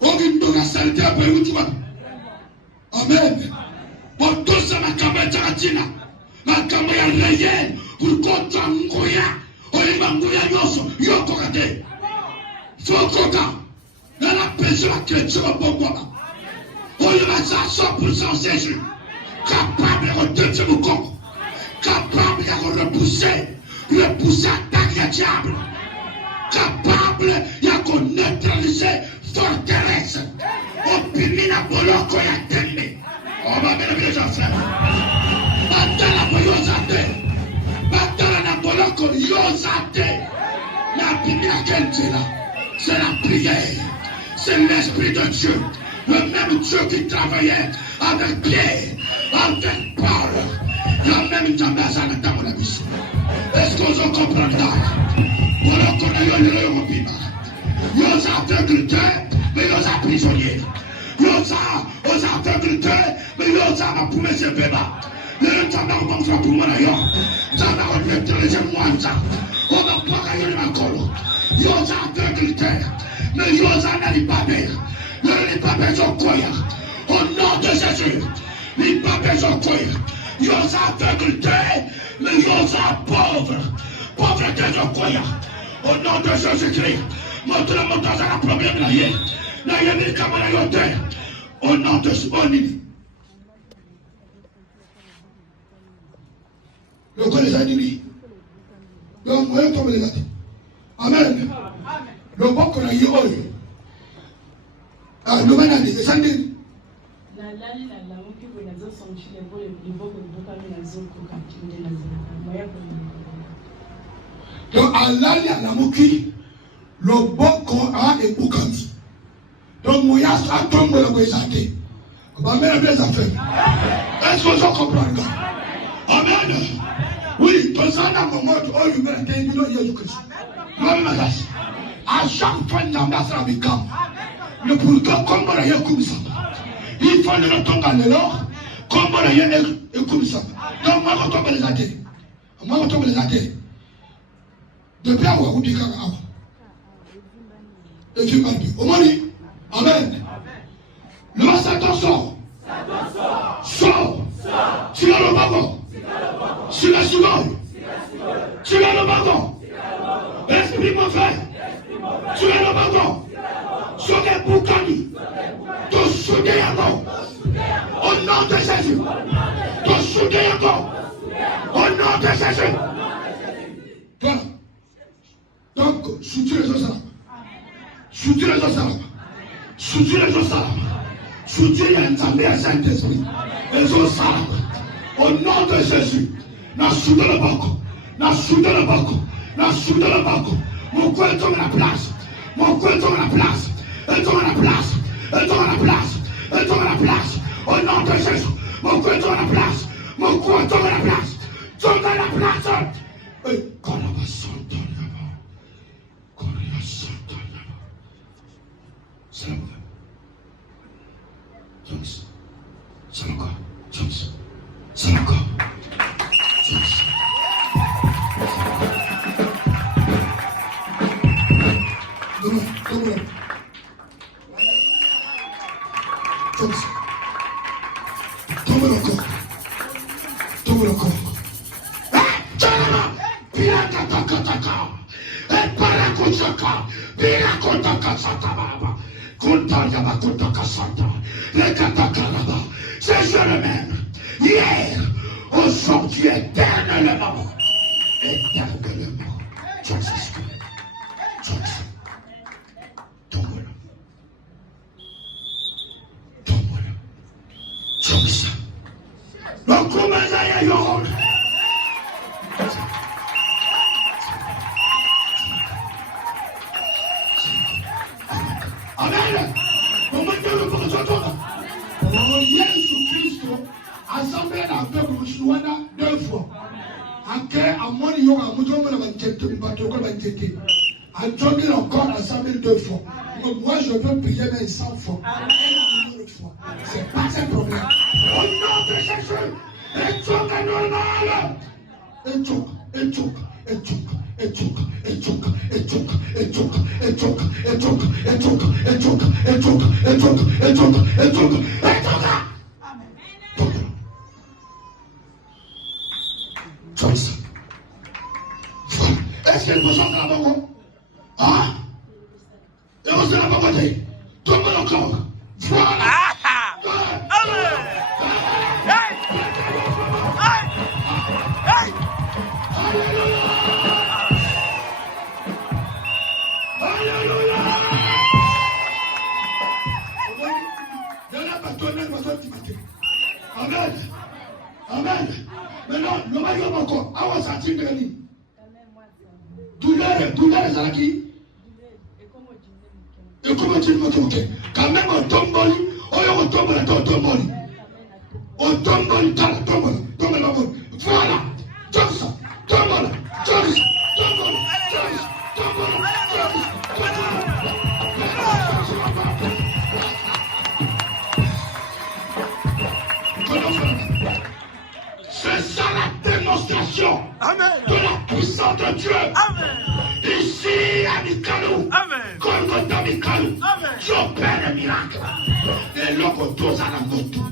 On vient de la saleté à Péroutoua. Amen. Bon, tout ça, ma caméra taratina, ma caméra réelle, pour contre Ngoya, on est Ngoya Yoso, Yokokate. Fokoka. Dans la péché, la chrétien, la bonne. On y va ça 100% Jésus. Capable de retenir mon corps. Capable de repousser attaque du diable. Capable de neutraliser forteresse. Opinion à boloko ya tembe. On va mettre les enfants. Batala pour yosate. Batala na boloko yosate. La opinion à quel Dieu là? C'est la prière. C'est l'Esprit de Dieu. Le même Dieu qui travaillait avec Pierre, avec Paul. La même Dieu dans la mission. Est-ce qu'on se comprend là? Voilà qu'on a eu le Européen. Ils ont aveuglé, mais ils ont prisonniers. Ils ont aveuglé, mais ils ont pour mes bébés. Les gens n'ont pas pour moi d'ailleurs. Ça va remettre les moines. On n'a pas gagné le colo. Ils ont aveuglé. Mais Yosa n'a pas bien. Les papés sont quoi? Au nom de Jésus. Les papés sont quoi? Yosa aveuglé, mais Yosa pauvre. Pauvreté sont quoi? Au nom de Jésus-Christ. Montre-moi dans un problème là. Au nom de Jésus. Le corps des animés. Le moyen comme les gâteaux. Amen. Le bon qu'on a eu, le bon année, c'est ça. La lali la langue que vous avez senti les Donc, alali à la mouki, le bon qu'on a et boukanti. Donc, Mouyas a tombé le Bézate. Ma mère a des affaires. Est-ce que je comprends? Amen. Oui, ton sang a un moment où il m'a été dit, Jésus-Christ. À chaque fois, il y a un massacre avec Kam. Le pourtant, comme on a eu comme ça. Il faut le tomber dans l'or, comme on a eu comme ça. Donc, moi, je tombe les athées. Moi, je tombe les athées. Depuis à vous dire et puis au moins, amen. Le massacre sort. Sort. Tu as le wagon. Tu l'as souvent. Tu as le wagon. Esprit mon frère. Tu as le wagon. Sur les boucani. Ton soutien encore. Au nom de Jésus. Ton soutien encore. Au nom de Jésus. Voilà. Donc, soutiens les autres. Soutiens les autres. Soutiens les autres. Soutiens les Saint-Esprit. Les autres. Au nom de Jésus. N'a soutenu le banco. N'a soutenu le banco. N'a soutenu le banco. Mon coin est tombé à la place. Mon coin est tombé à la place. Elle tombe à la place. Elle tombe à la place. Elle tombe à la place. Au nom de Jésus. Mon coin tombe à la place. Mon coin tombe à la place. Tombe à la place. Et quand on va s'entendre là-bas. Quand on va s'entendre là-bas. C'est la nouvelle. Jones. C'est encore. Jones. C'est encore. Jones. Donne-moi. Tombe le corps. Tombe le corps. Pirakataka. Et parakuchaka. Pirakotaka satababa. Kuntayama kutaka sata. Les katakaraba. C'est je le même. Hier, aujourd'hui, éternellement. Éternellement. Jesus. Jesus. Tombe-le. Tombe-le. Donc, comment ça y est, Amen. Comment Dieu pour toi? Jésus-Christ, assemblé dans le peuple chinois 2 fois. Après, à mon niveau, à mon tour, on va te à Johnny encore assemblé 2 fois. Moi, je peux prier même 100 fois. C'est pas un problème. Au nom de Jésus, et choc est normal. Et choc. Est-ce qu'il vous chante là-bas? Hein? Et vous êtes là-bas côté? Tombe encore. Voilà. Amen. Maintenant, le mari encore. Awa senti de lui. Douleur est qui? Et comment tu me dis? Quand même on tombe, on tombe là, on tombe. On tombe là, tombe là. Voilà. Johnson, tombe là. Johnson, tombe là. Johnson, tombe là. C'est ça la démonstration. Amen. De la puissance de Dieu. Amen. Ici à Mikalou. Amen. Golgotha Mikalou. Amen. J'opère le miracle. Et l'homme dose à la moto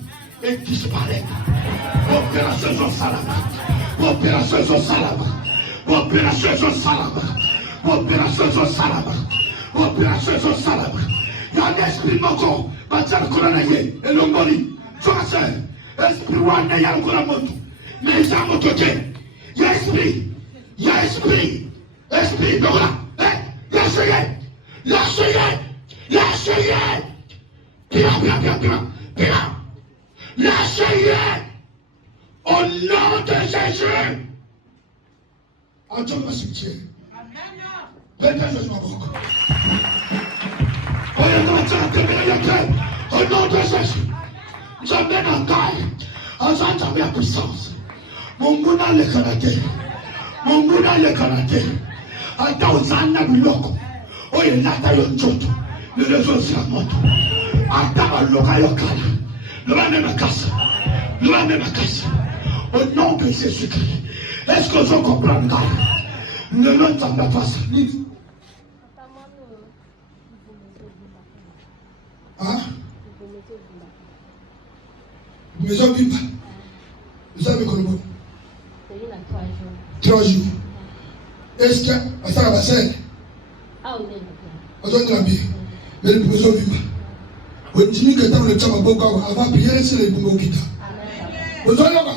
et disparaît. Opération Salama. Opération Salama. Opération Salama. Opération Salama. Opération Salama. Il y a un esprit moko. Batial Kolanaye. Et l'hommoni. Frère, esprit Wanda Yalkoramoto. Mais ça m'a toqué. Il y a esprit. Il y a esprit. Esprit. Donc là. Lâchez-les. Pira. Lâchez-les. nom de Jésus. Adieu ma cimetière. Amen. Jésus ma boca. Au nom de Jésus. J'amène un gars. J'amène la puissance. Mon mouna le karaté. Mon mouna le karaté. Ata uzana biloko. Oye nata yonjoto. Le réseau c'est la moto. Ata baloka yokala. Le va même casse. Le va même casse. Au nom de Jésus-Christ. Est-ce que vous comprenez? Le nom de la face. Hein? Maison Biba. Vous savez quoi le mot? 3 jours. Est-ce que ça va faire? On doit la bien. Mais le maison Biba. On dit que dans le temps, on va prier sur les boumons qui t'a. Vous allez voir.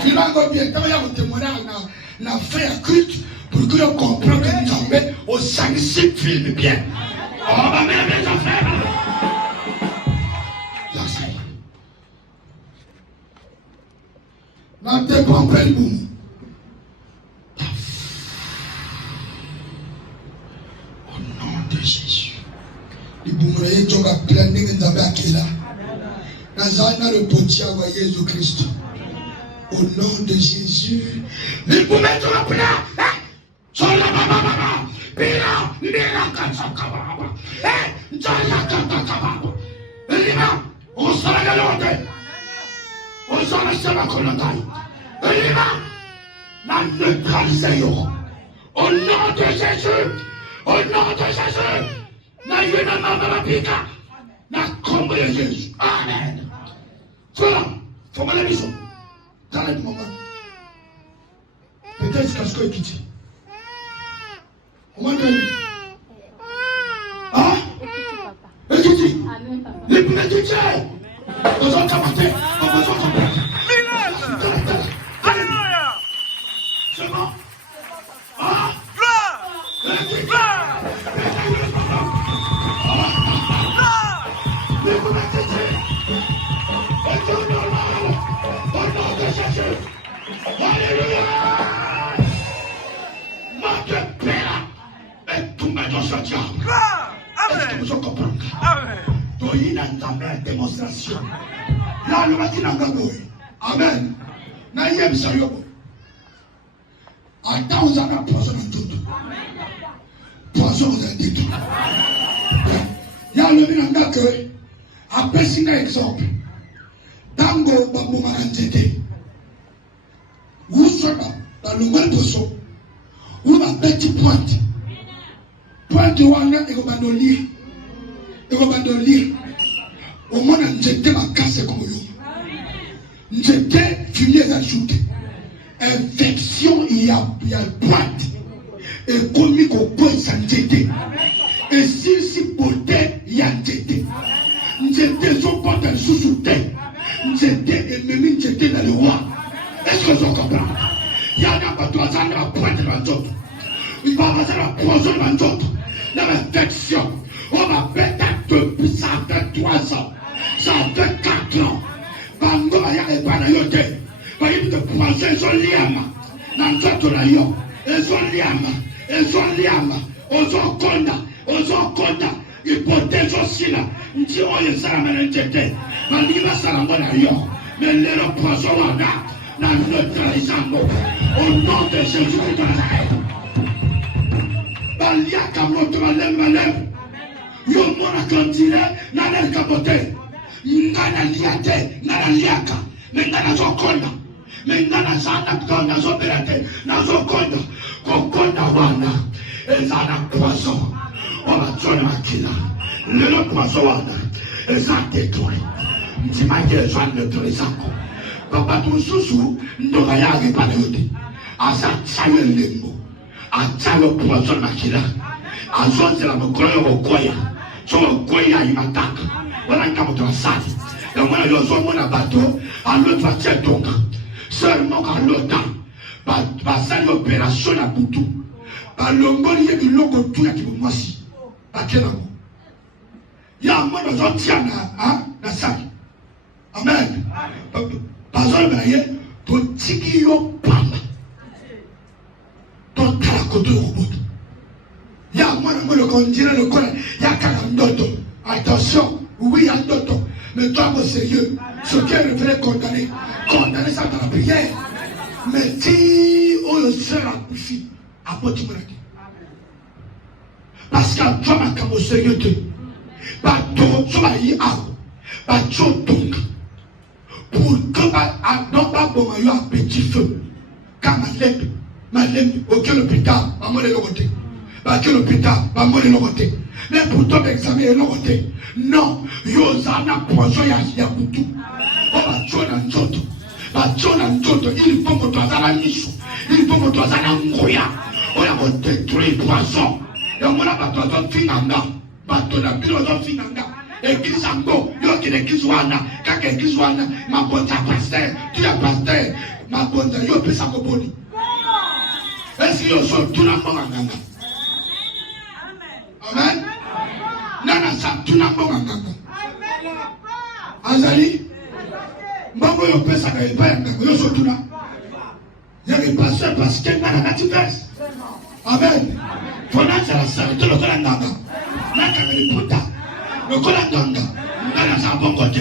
Finalement, bien, quand il y a un témoignage, on a fait un culte pour que l'on comprenne que nous sommes au 5-6 films bien. On va même les affaires. N'a pas compris le boum. Au nom de Jésus. Le boum est donc à plein de gens qui là. Dans le potier à Jésus-Christ. Au nom de Jésus. Le boum est donc à plein. Sur la maman. Pira. On s'en a gagné. On s'en a gagné. Au nom de Jésus. Au nom de Jésus. Na comble Jésus. Amen. Voilà. Faut mal la maison. Dans le moment. Peut-être qu'à ce que tu dis. On m'a dit. Ah? Et tu dis. Les premiers du Dieu. Nous allons commenter. On va s'en comprendre. Alléluia. C'est bon. Ah? Gloire. Gloire. Les premiers du Dieu. Et tout normal. Au nom de Jésus. Alléluia. Notre Père. Et tout maintenant sur diable. Est-ce que vous en comprenez? Amen. Il y a une démonstration. Là, le matin, amen. Naïm Sayobo. Attends, vous avez poison en tout. Poison vous avez dit. Il y a le minanga que, après un exemple, Tango Bambo Maranzete, où sera dans le même poisson, où la petite pointe, pointe de Wana et Obandoli. Et Obandoli. Au moins, j'étais ma casse comme vous. J'étais fini d'ajouter. Infection, il y a pointe. Et comique au point sans j'étais. Et si beauté, il y a j'étais. J'étais son porte sous-sous-terre. J'étais ennemi, j'étais dans le roi. Est-ce que vous comprenez? Il y a pas 3 ans, la pointe dans l'autre. Il va passer la poison dans l'autre. L'infection. On va peut-être depuis ça fait 3 ans. Ça fait 4 ans. Bango ya e bana yote. Ba yibi de poison so liama. Na nzoto na yo. Ezo liama. Ozo konda. Ipotezo sila. Nti oye sara menentete. Mandiba sara ngona yo. Melero poison wada. Na neutralisamo. Au nom de Jésus de Nazareth. Baliaka moto malem. Yo mona kantine na nel kapote. Ngana liate, ngana liaka, ngana zokonda, ngana sana konda zoberate, na zokonda, kokonda wana, ezana poisson, ona zona makina, le poisson wana, ezana détruit, ntimaje zwana neutralisako, papa tususu, ndoka yake pale yote, asa chayo lembo, achayo poisson makina, azonze la mokolo okoya, so okoya imataka. Voilà un camouflage sale. Et moi, je suis mon bateau, à l'autre va tirer donc. Seulement à l'autre, va faire l'opération à Boutou. Par le monde, il y a du logo tout qui vous moissit. À quel moment? Il y a un monde qui tient à sac. Amen. Par exemple, to tiki yo pamba to tala koto roboto ya mwana mwana konjira le kola ya kala ndoto. Attention, oui à ndoto, mais toi au sérieux, ce qui est le vrai condamné ça dans la prière. Mais si on sera couché, apporte moi parce qu'à toi ma camo sérieux te pas trop soit y a pas trop donc pour que pas non pas bon maillot à petit feu car ma lèvre auquel l'hôpital maman les côté parce que l'hôpital maman les côté mais pour ton examen les côté non yo zana poison ya kutu on va tuer dans nzoto ba tona nzoto il faut que toi zana miso il faut que toi zana ngoya on va détruire poison et on va pas toi finanga ba tona bilo toi finanga église ango yo qui l'église wana kaka église wana ma bonta pasteur tu as pasteur ma bonta yo pesa ko boni est-ce que yo so tuna nganga amen nana sa tuna nganga azali mbongo yo pesa ka epa nganga yo so tuna yaki pasteur parce que ngana nativers amen fona sala sala to lokala nganga naka ni puta lokala nganga ngana sa bongo te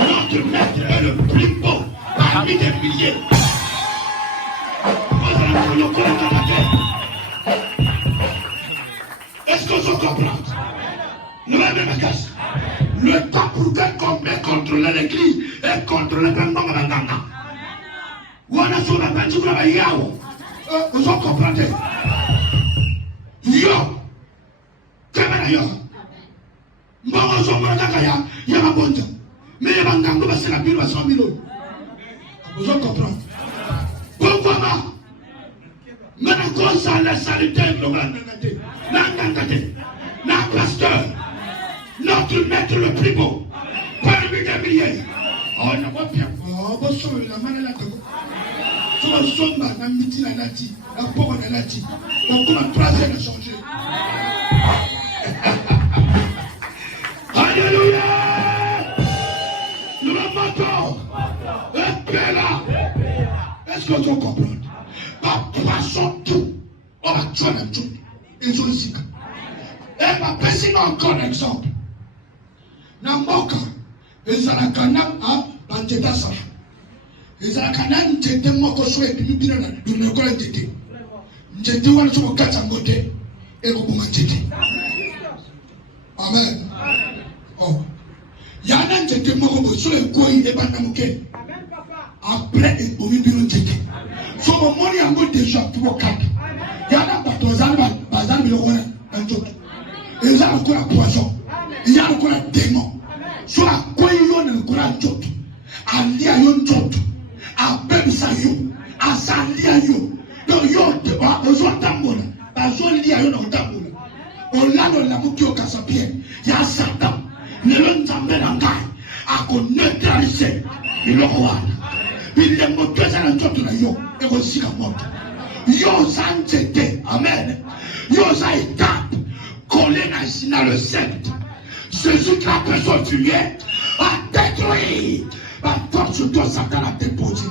notre maître est le plus beau parmi des milliers. Est-ce que je comprends? Le temps pour qu'on met contre l'église et contre le peuple de Nganga. On a sur la peinture de la Yao. Vous comprenez? Yo! Comment yo? Mbongo zo mwana kaya ya mabonja. Mais ya bangango ba sela bilu ba 100 000 euros. Vous comprenez? Pourquoi pas? Maintenant, quand ça la saleté, la pasteur, notre maître le plus beau, parmi des milliers. Oh, n'a pas bien. Oh, bon, sur la main là, sur le son, la miti, la lati, la pauvre, la lati. Donc, comment troisième a changé? Alléluia! Nous le montons. Et là. Est-ce que tu comprends? Pas poisson tout. On va tuer un tout. Ils ont dit. Et ma personne encore un exemple. Namboka. Ils ont la canne à Banteta Safa. Ils ont la canne de Moko Soué de Mubina de Mekole Tete. Njeti wana somo kata ngote. Et Kubuma Tete. Amen. Oh. Yana Njeti Moko Soué Kouy et Banamuke. Après, il faut vivre Tete. So momoni yango déjà pour quatre. Yana batozana bazana biloko na nzoto. Eza lokola poison. Eza lokola démon. So akoyi yo na lokola nzoto. Alia yo nzoto. Abebisa yo. Asalia yo. Donc yo ozotambola. Bazolia yo na otambola. Olano la muki okasapie. Ya Satan. Lelo nzambe na ngai. Ako neutraliser biloko wana. Il est monté dans le top de la yo et aussi la mort. Yo s'enjete, amen. Yo sa étape collé dans le secte. Jésus qui a besoin de tuer a détruit. Va force toi Satan a déposé.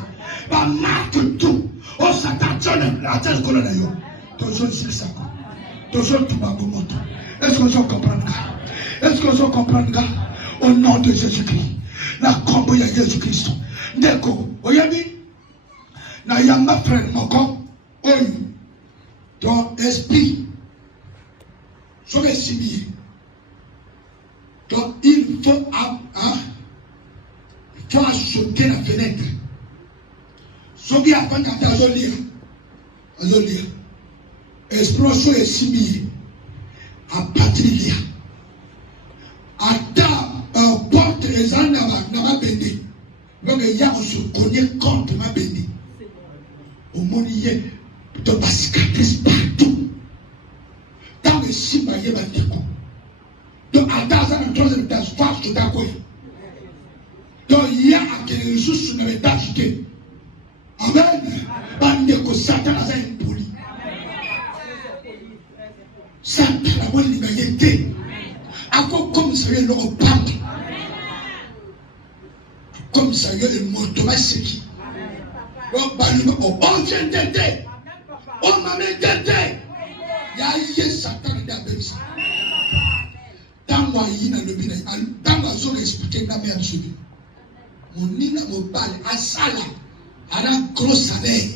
Va marque tout. Oh Satan, tu la tête qu'on a yo. Toujours c'est ça. Toujours tout va monter. Est-ce que vous comprenez? Est-ce que vous comprenez? Au nom de Jésus-Christ. La combo de Jésus-Christ. Ndeko, oyabi na yanga frère moko oyo ton esprit so be simi donc il faut sauter la fenêtre so bi afin quand azolia explosion est simi à patrilia ata porte ezana na bende. Donc il y a on se connaît contre ma béni. Au monde il y a de la cicatrice partout. Dans le ciba il y a un déco. Donc à dans un troisième étage, face tout à quoi. Donc il y a des ressources sur l'étage. Amen. Bande que Satan a une poli. Satan a une liberté. À quoi comme ça il leur parle. Comme ça, il y a le mot de la séquille. Donc, on vient t'aider. On m'a mis t'aider. Il y a eu Satan qui a béni ça. Dans moi, il y a le bien. Dans moi, je vais expliquer la même chose. Mon nina, mon bal, à Sala, à un gros salaire.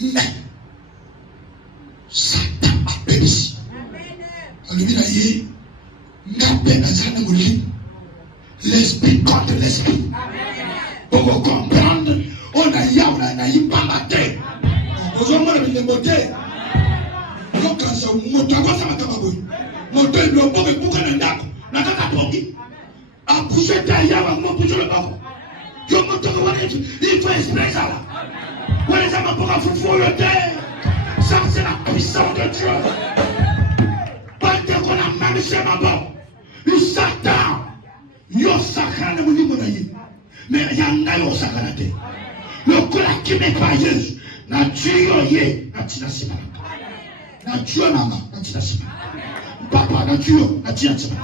Mais, Satan a béni. Alléluia. L'esprit contre l'esprit. Pour vous comprendre, on a eu pas maté. Vous avez les motés. Donc, quand ça moto, ça m'a taboué. Moto, il doit pas beaucoup de d'accord. La tata pogi. A poussé ta yava, mon pousse le bas. Je monte il faut espérer ça là. Vous les avez pour faire le terre. Ça, c'est la puissance de Dieu. Pas de qu'on a même chez ma bonne. Le Satan, yo sakana muni monaye. Mais il y a un yo sakana te. Le kola qui n'est pas yesu. Na tuyo ye, na tina simana. Na tuyo mama, na tina simana. Papa, na tuyo, na tina simana.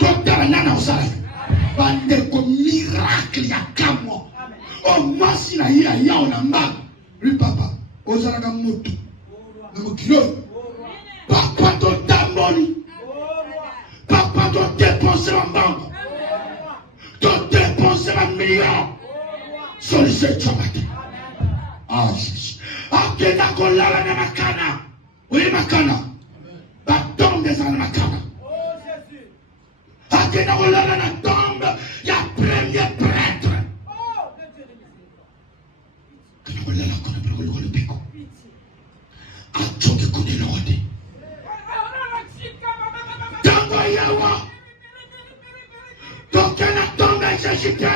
Docteur nana osala. Bande ko miracle ya kamo. O masi na ye ya ona mba. Lui papa, osala ka moto. Na mokilo. Papa to tamboni. Papa doit dépenser la banque. Doit dépenser la million. Sur les 7 matin. Ah, Jésus. Akena kolala na makana. Oui, makana. Ba tombe za na makana. Akena kolala na tombe. Ya premier prêtre. Akena kolala kona broko le piko. Achoke kone lorde. Donc elle a tombé s'agiter.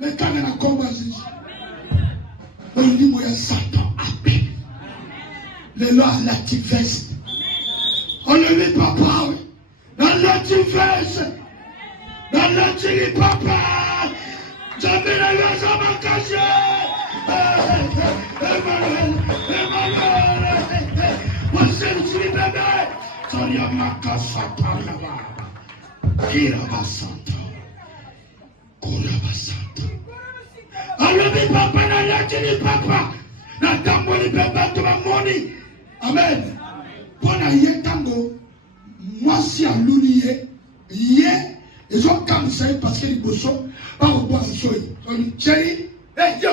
Mais quand elle a commencé, on dit moi Satan à peine. Le loi à l'activiste. On ne met pas parler. Dans l'activiste. Dans l'activiste papa. J'avais la loi à ma cache. Emmanuel. Moi c'est le petit bébé. Soria maka Satan là-bas. Kirabasanta. Korabasanta. Alors, les papa, n'a la télé, papa. N'a tambo, les papa, tout le monde. Amen. Pendant yé tango, moi, si à l'oublier, yé, ils ont comme ça parce que les bossons, pas au bois de soy. Chérie, hé, yo,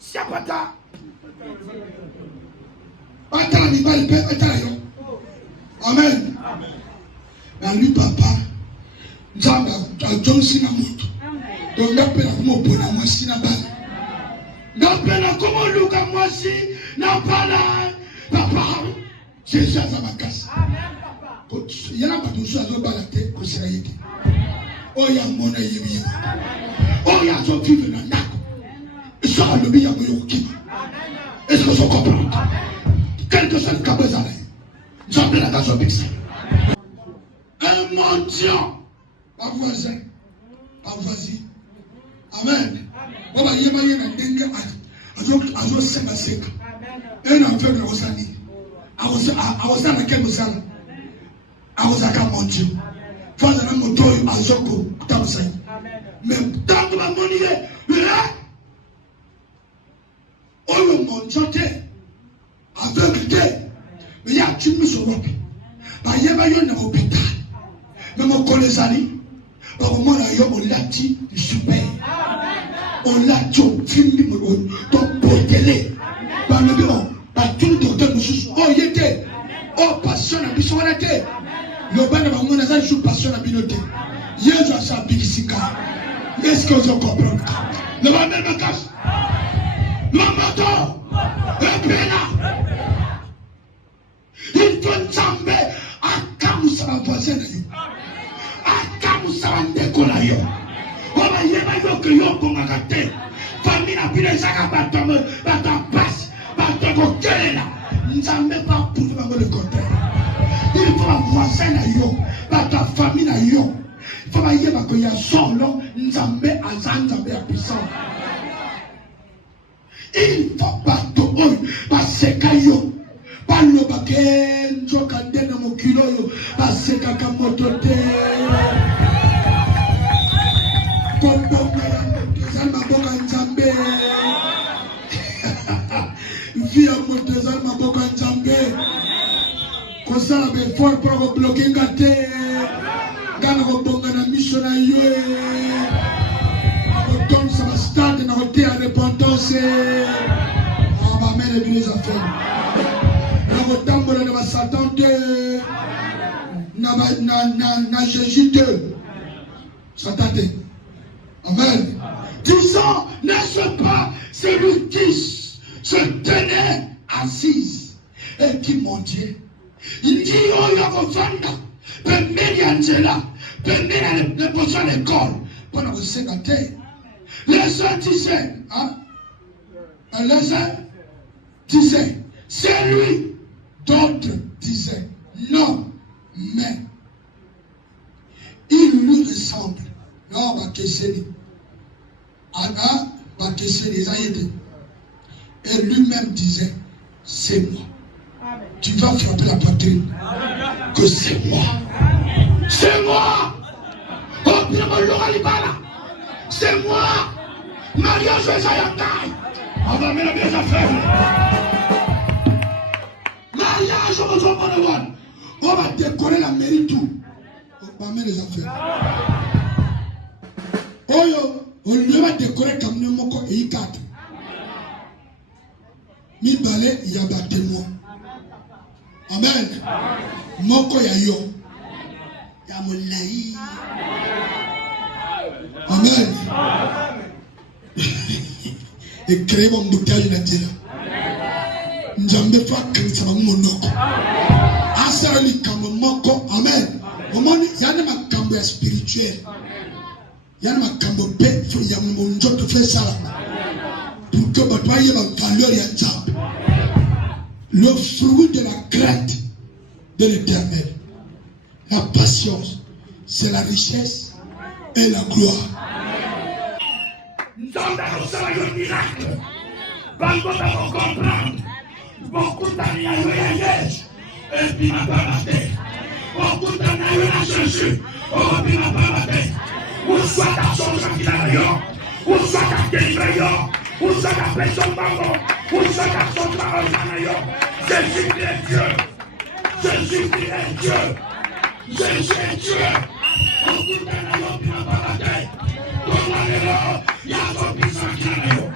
siapata. Attends, il va le père, attends, amen. Mais lui, papa, Nzamba, John Sina Moto. Donc, d'après la comment pour la moitié n'a pas. D'après la comment Luka moitié n'a pas là. Papa, c'est ça, ça m'a cassé. Il y a pas de choses à balader pour se réaider. Oh, il y a mon aïe. Oh, il y a son vivre dans la. Il sera le bien meilleur qui. Est-ce que vous comprenez? Quel que soit le cas, vous allez. J'appelle la gazon bixé. Un mendiant, pas voisin, pas voisin. Amen. On va y aller dans le dengue à zo sema seka. Un aveugle au sani. À osa na quel osana. À osa ka mendiant. Faut dans moto à zoko tabusai. Mais tant que ma monnaie, là. On le mendiant aveugle. Mais il y a tu me sur l'homme. Bah y a pas yon dans l'hôpital. Mais mon collègue par moment là on l'a dit super. On l'a dit film ton portélé. Par le bureau, par tout docteur nous oh y était. Oh passion à biso on était. Le ban de mon azan joue passion à binoté. Hier je ça bigisika. Est-ce que vous comprenez? Le ban même casse. Mamoto. Repena. Il faut tomber à Kamusa voisin. Akamusaba ndekola yo. Oba yeba yo ke yo konga te. Famille na pile saka batome batapasi batoko kelela. Nzambe pas pour te le côté. Il faut voisin na yo, bata famille na yo. Il faut yeba ko ya solo nzambe azanzambe ya puissant. Il faut pas to oy baseka yo. Palo baken jokande na mokilo yo baseka ka motote. Kombo na ya mokizana boka nzambe. esprit à mon trésor ma boca nzambe. Comme ça la be fort pour bloquer ngate. Gana ko bonga na mission na yo. Ko ton sa stade na côté à repentance. On va mettre l'église à fond. Na ko tambola na Satan de na Jésus de Satan. Amen. Disons, n'est-ce pas, celui qui se tenait assise et qui montait. Il dit, oh, il y a vos femmes, pembeni Angela, pembeni les besoins de l'école, pour nous sécurité. Les uns disaient, hein, les uns disaient, c'est lui. D'autres disaient, non, mais il lui ressemble. Là, on va questionner. Aga va questionner les aïeux. Et lui-même disait, c'est moi. Tu vas frapper la poitrine. Que c'est moi. C'est moi. Oh, bien, c'est moi. Mariage aux Ayantai. On va mettre bien affaires. Mariage aux Ayantai. On va décorer la mairie tout. On va mettre les affaires. Oh yo. On lui va décorer comme nous moko et quatre. Mi balé il y a des témoins. Amen. Moko ya yo. Ya moulaï. Amen. Et créer mon bouteille de Dieu. N'jambe fa kanisa monoko. Asarali comme moko. Amen. Moment yana makambo ya spirituel. Yana makambo pe ya monjoto fait ça pour que batoye ba valeur ya Dieu. Le fruit de la crainte de l'Éternel, la patience, c'est la richesse et la gloire. Nous sommes dans le miracle. Bango va comprendre. Beaucoup d'années à voyager et puis ma part beaucoup d'années à chercher. Oh, puis ma part ou soit ta chose qui l'a d'ailleurs, ou soit ta délivre, ou soit ta personne bango, ou soit ta chose par d'ailleurs. Jésus est Dieu. Jésus est Dieu. Jésus est Dieu. Beaucoup d'années puis ma part comme la mélo, il y a son puissant qui l'a d'ailleurs.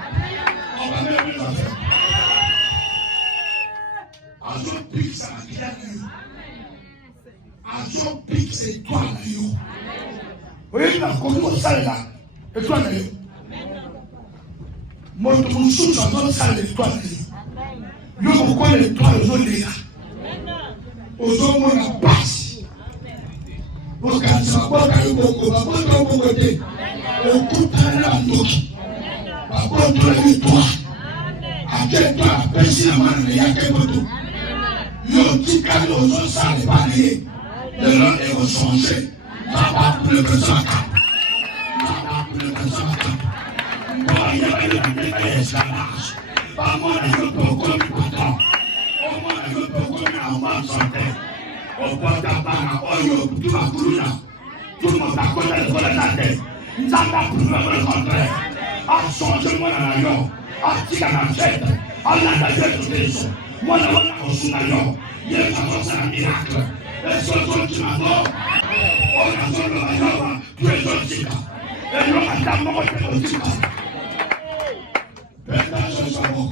On va même le faire. Azo pique ça qui l'a d'ailleurs. Azo pique c'est toi d'ailleurs. Oui, la commune salle là, et toi d'ailleurs. Moi, je me soucie dans notre salle de toi d'ailleurs. Nous, on connaît les toits aux autres là. Aux autres, on a passe. Parce que ça va pas aller beaucoup, va pas aller côté. On coupe à la noki. Va pas aller toi. À quel toi, penser la main, il y a quel moto. Yo, tu calmes aux autres salles de balayer. Le nom est rechangé. Papa pour le besoin. Papa pour le besoin. Moi, il y avait le esclavage. Pas moi, je peux comme patron. Au moins, je peux comme en bonne santé. Au point d'abord, tout va couler. Tout le monde a connu le vol de la tête. Nous avons pu le rencontrer. À changer mon avion. À tirer la tête. À la tête de l'élection. Moi, je vais reçu l'avion. Il y a un miracle. Et ce que tu m'as dit. On a besoin de l'avion. Tu es gentil. Et nous, madame, on va te dire. Maintenant, je suis bon.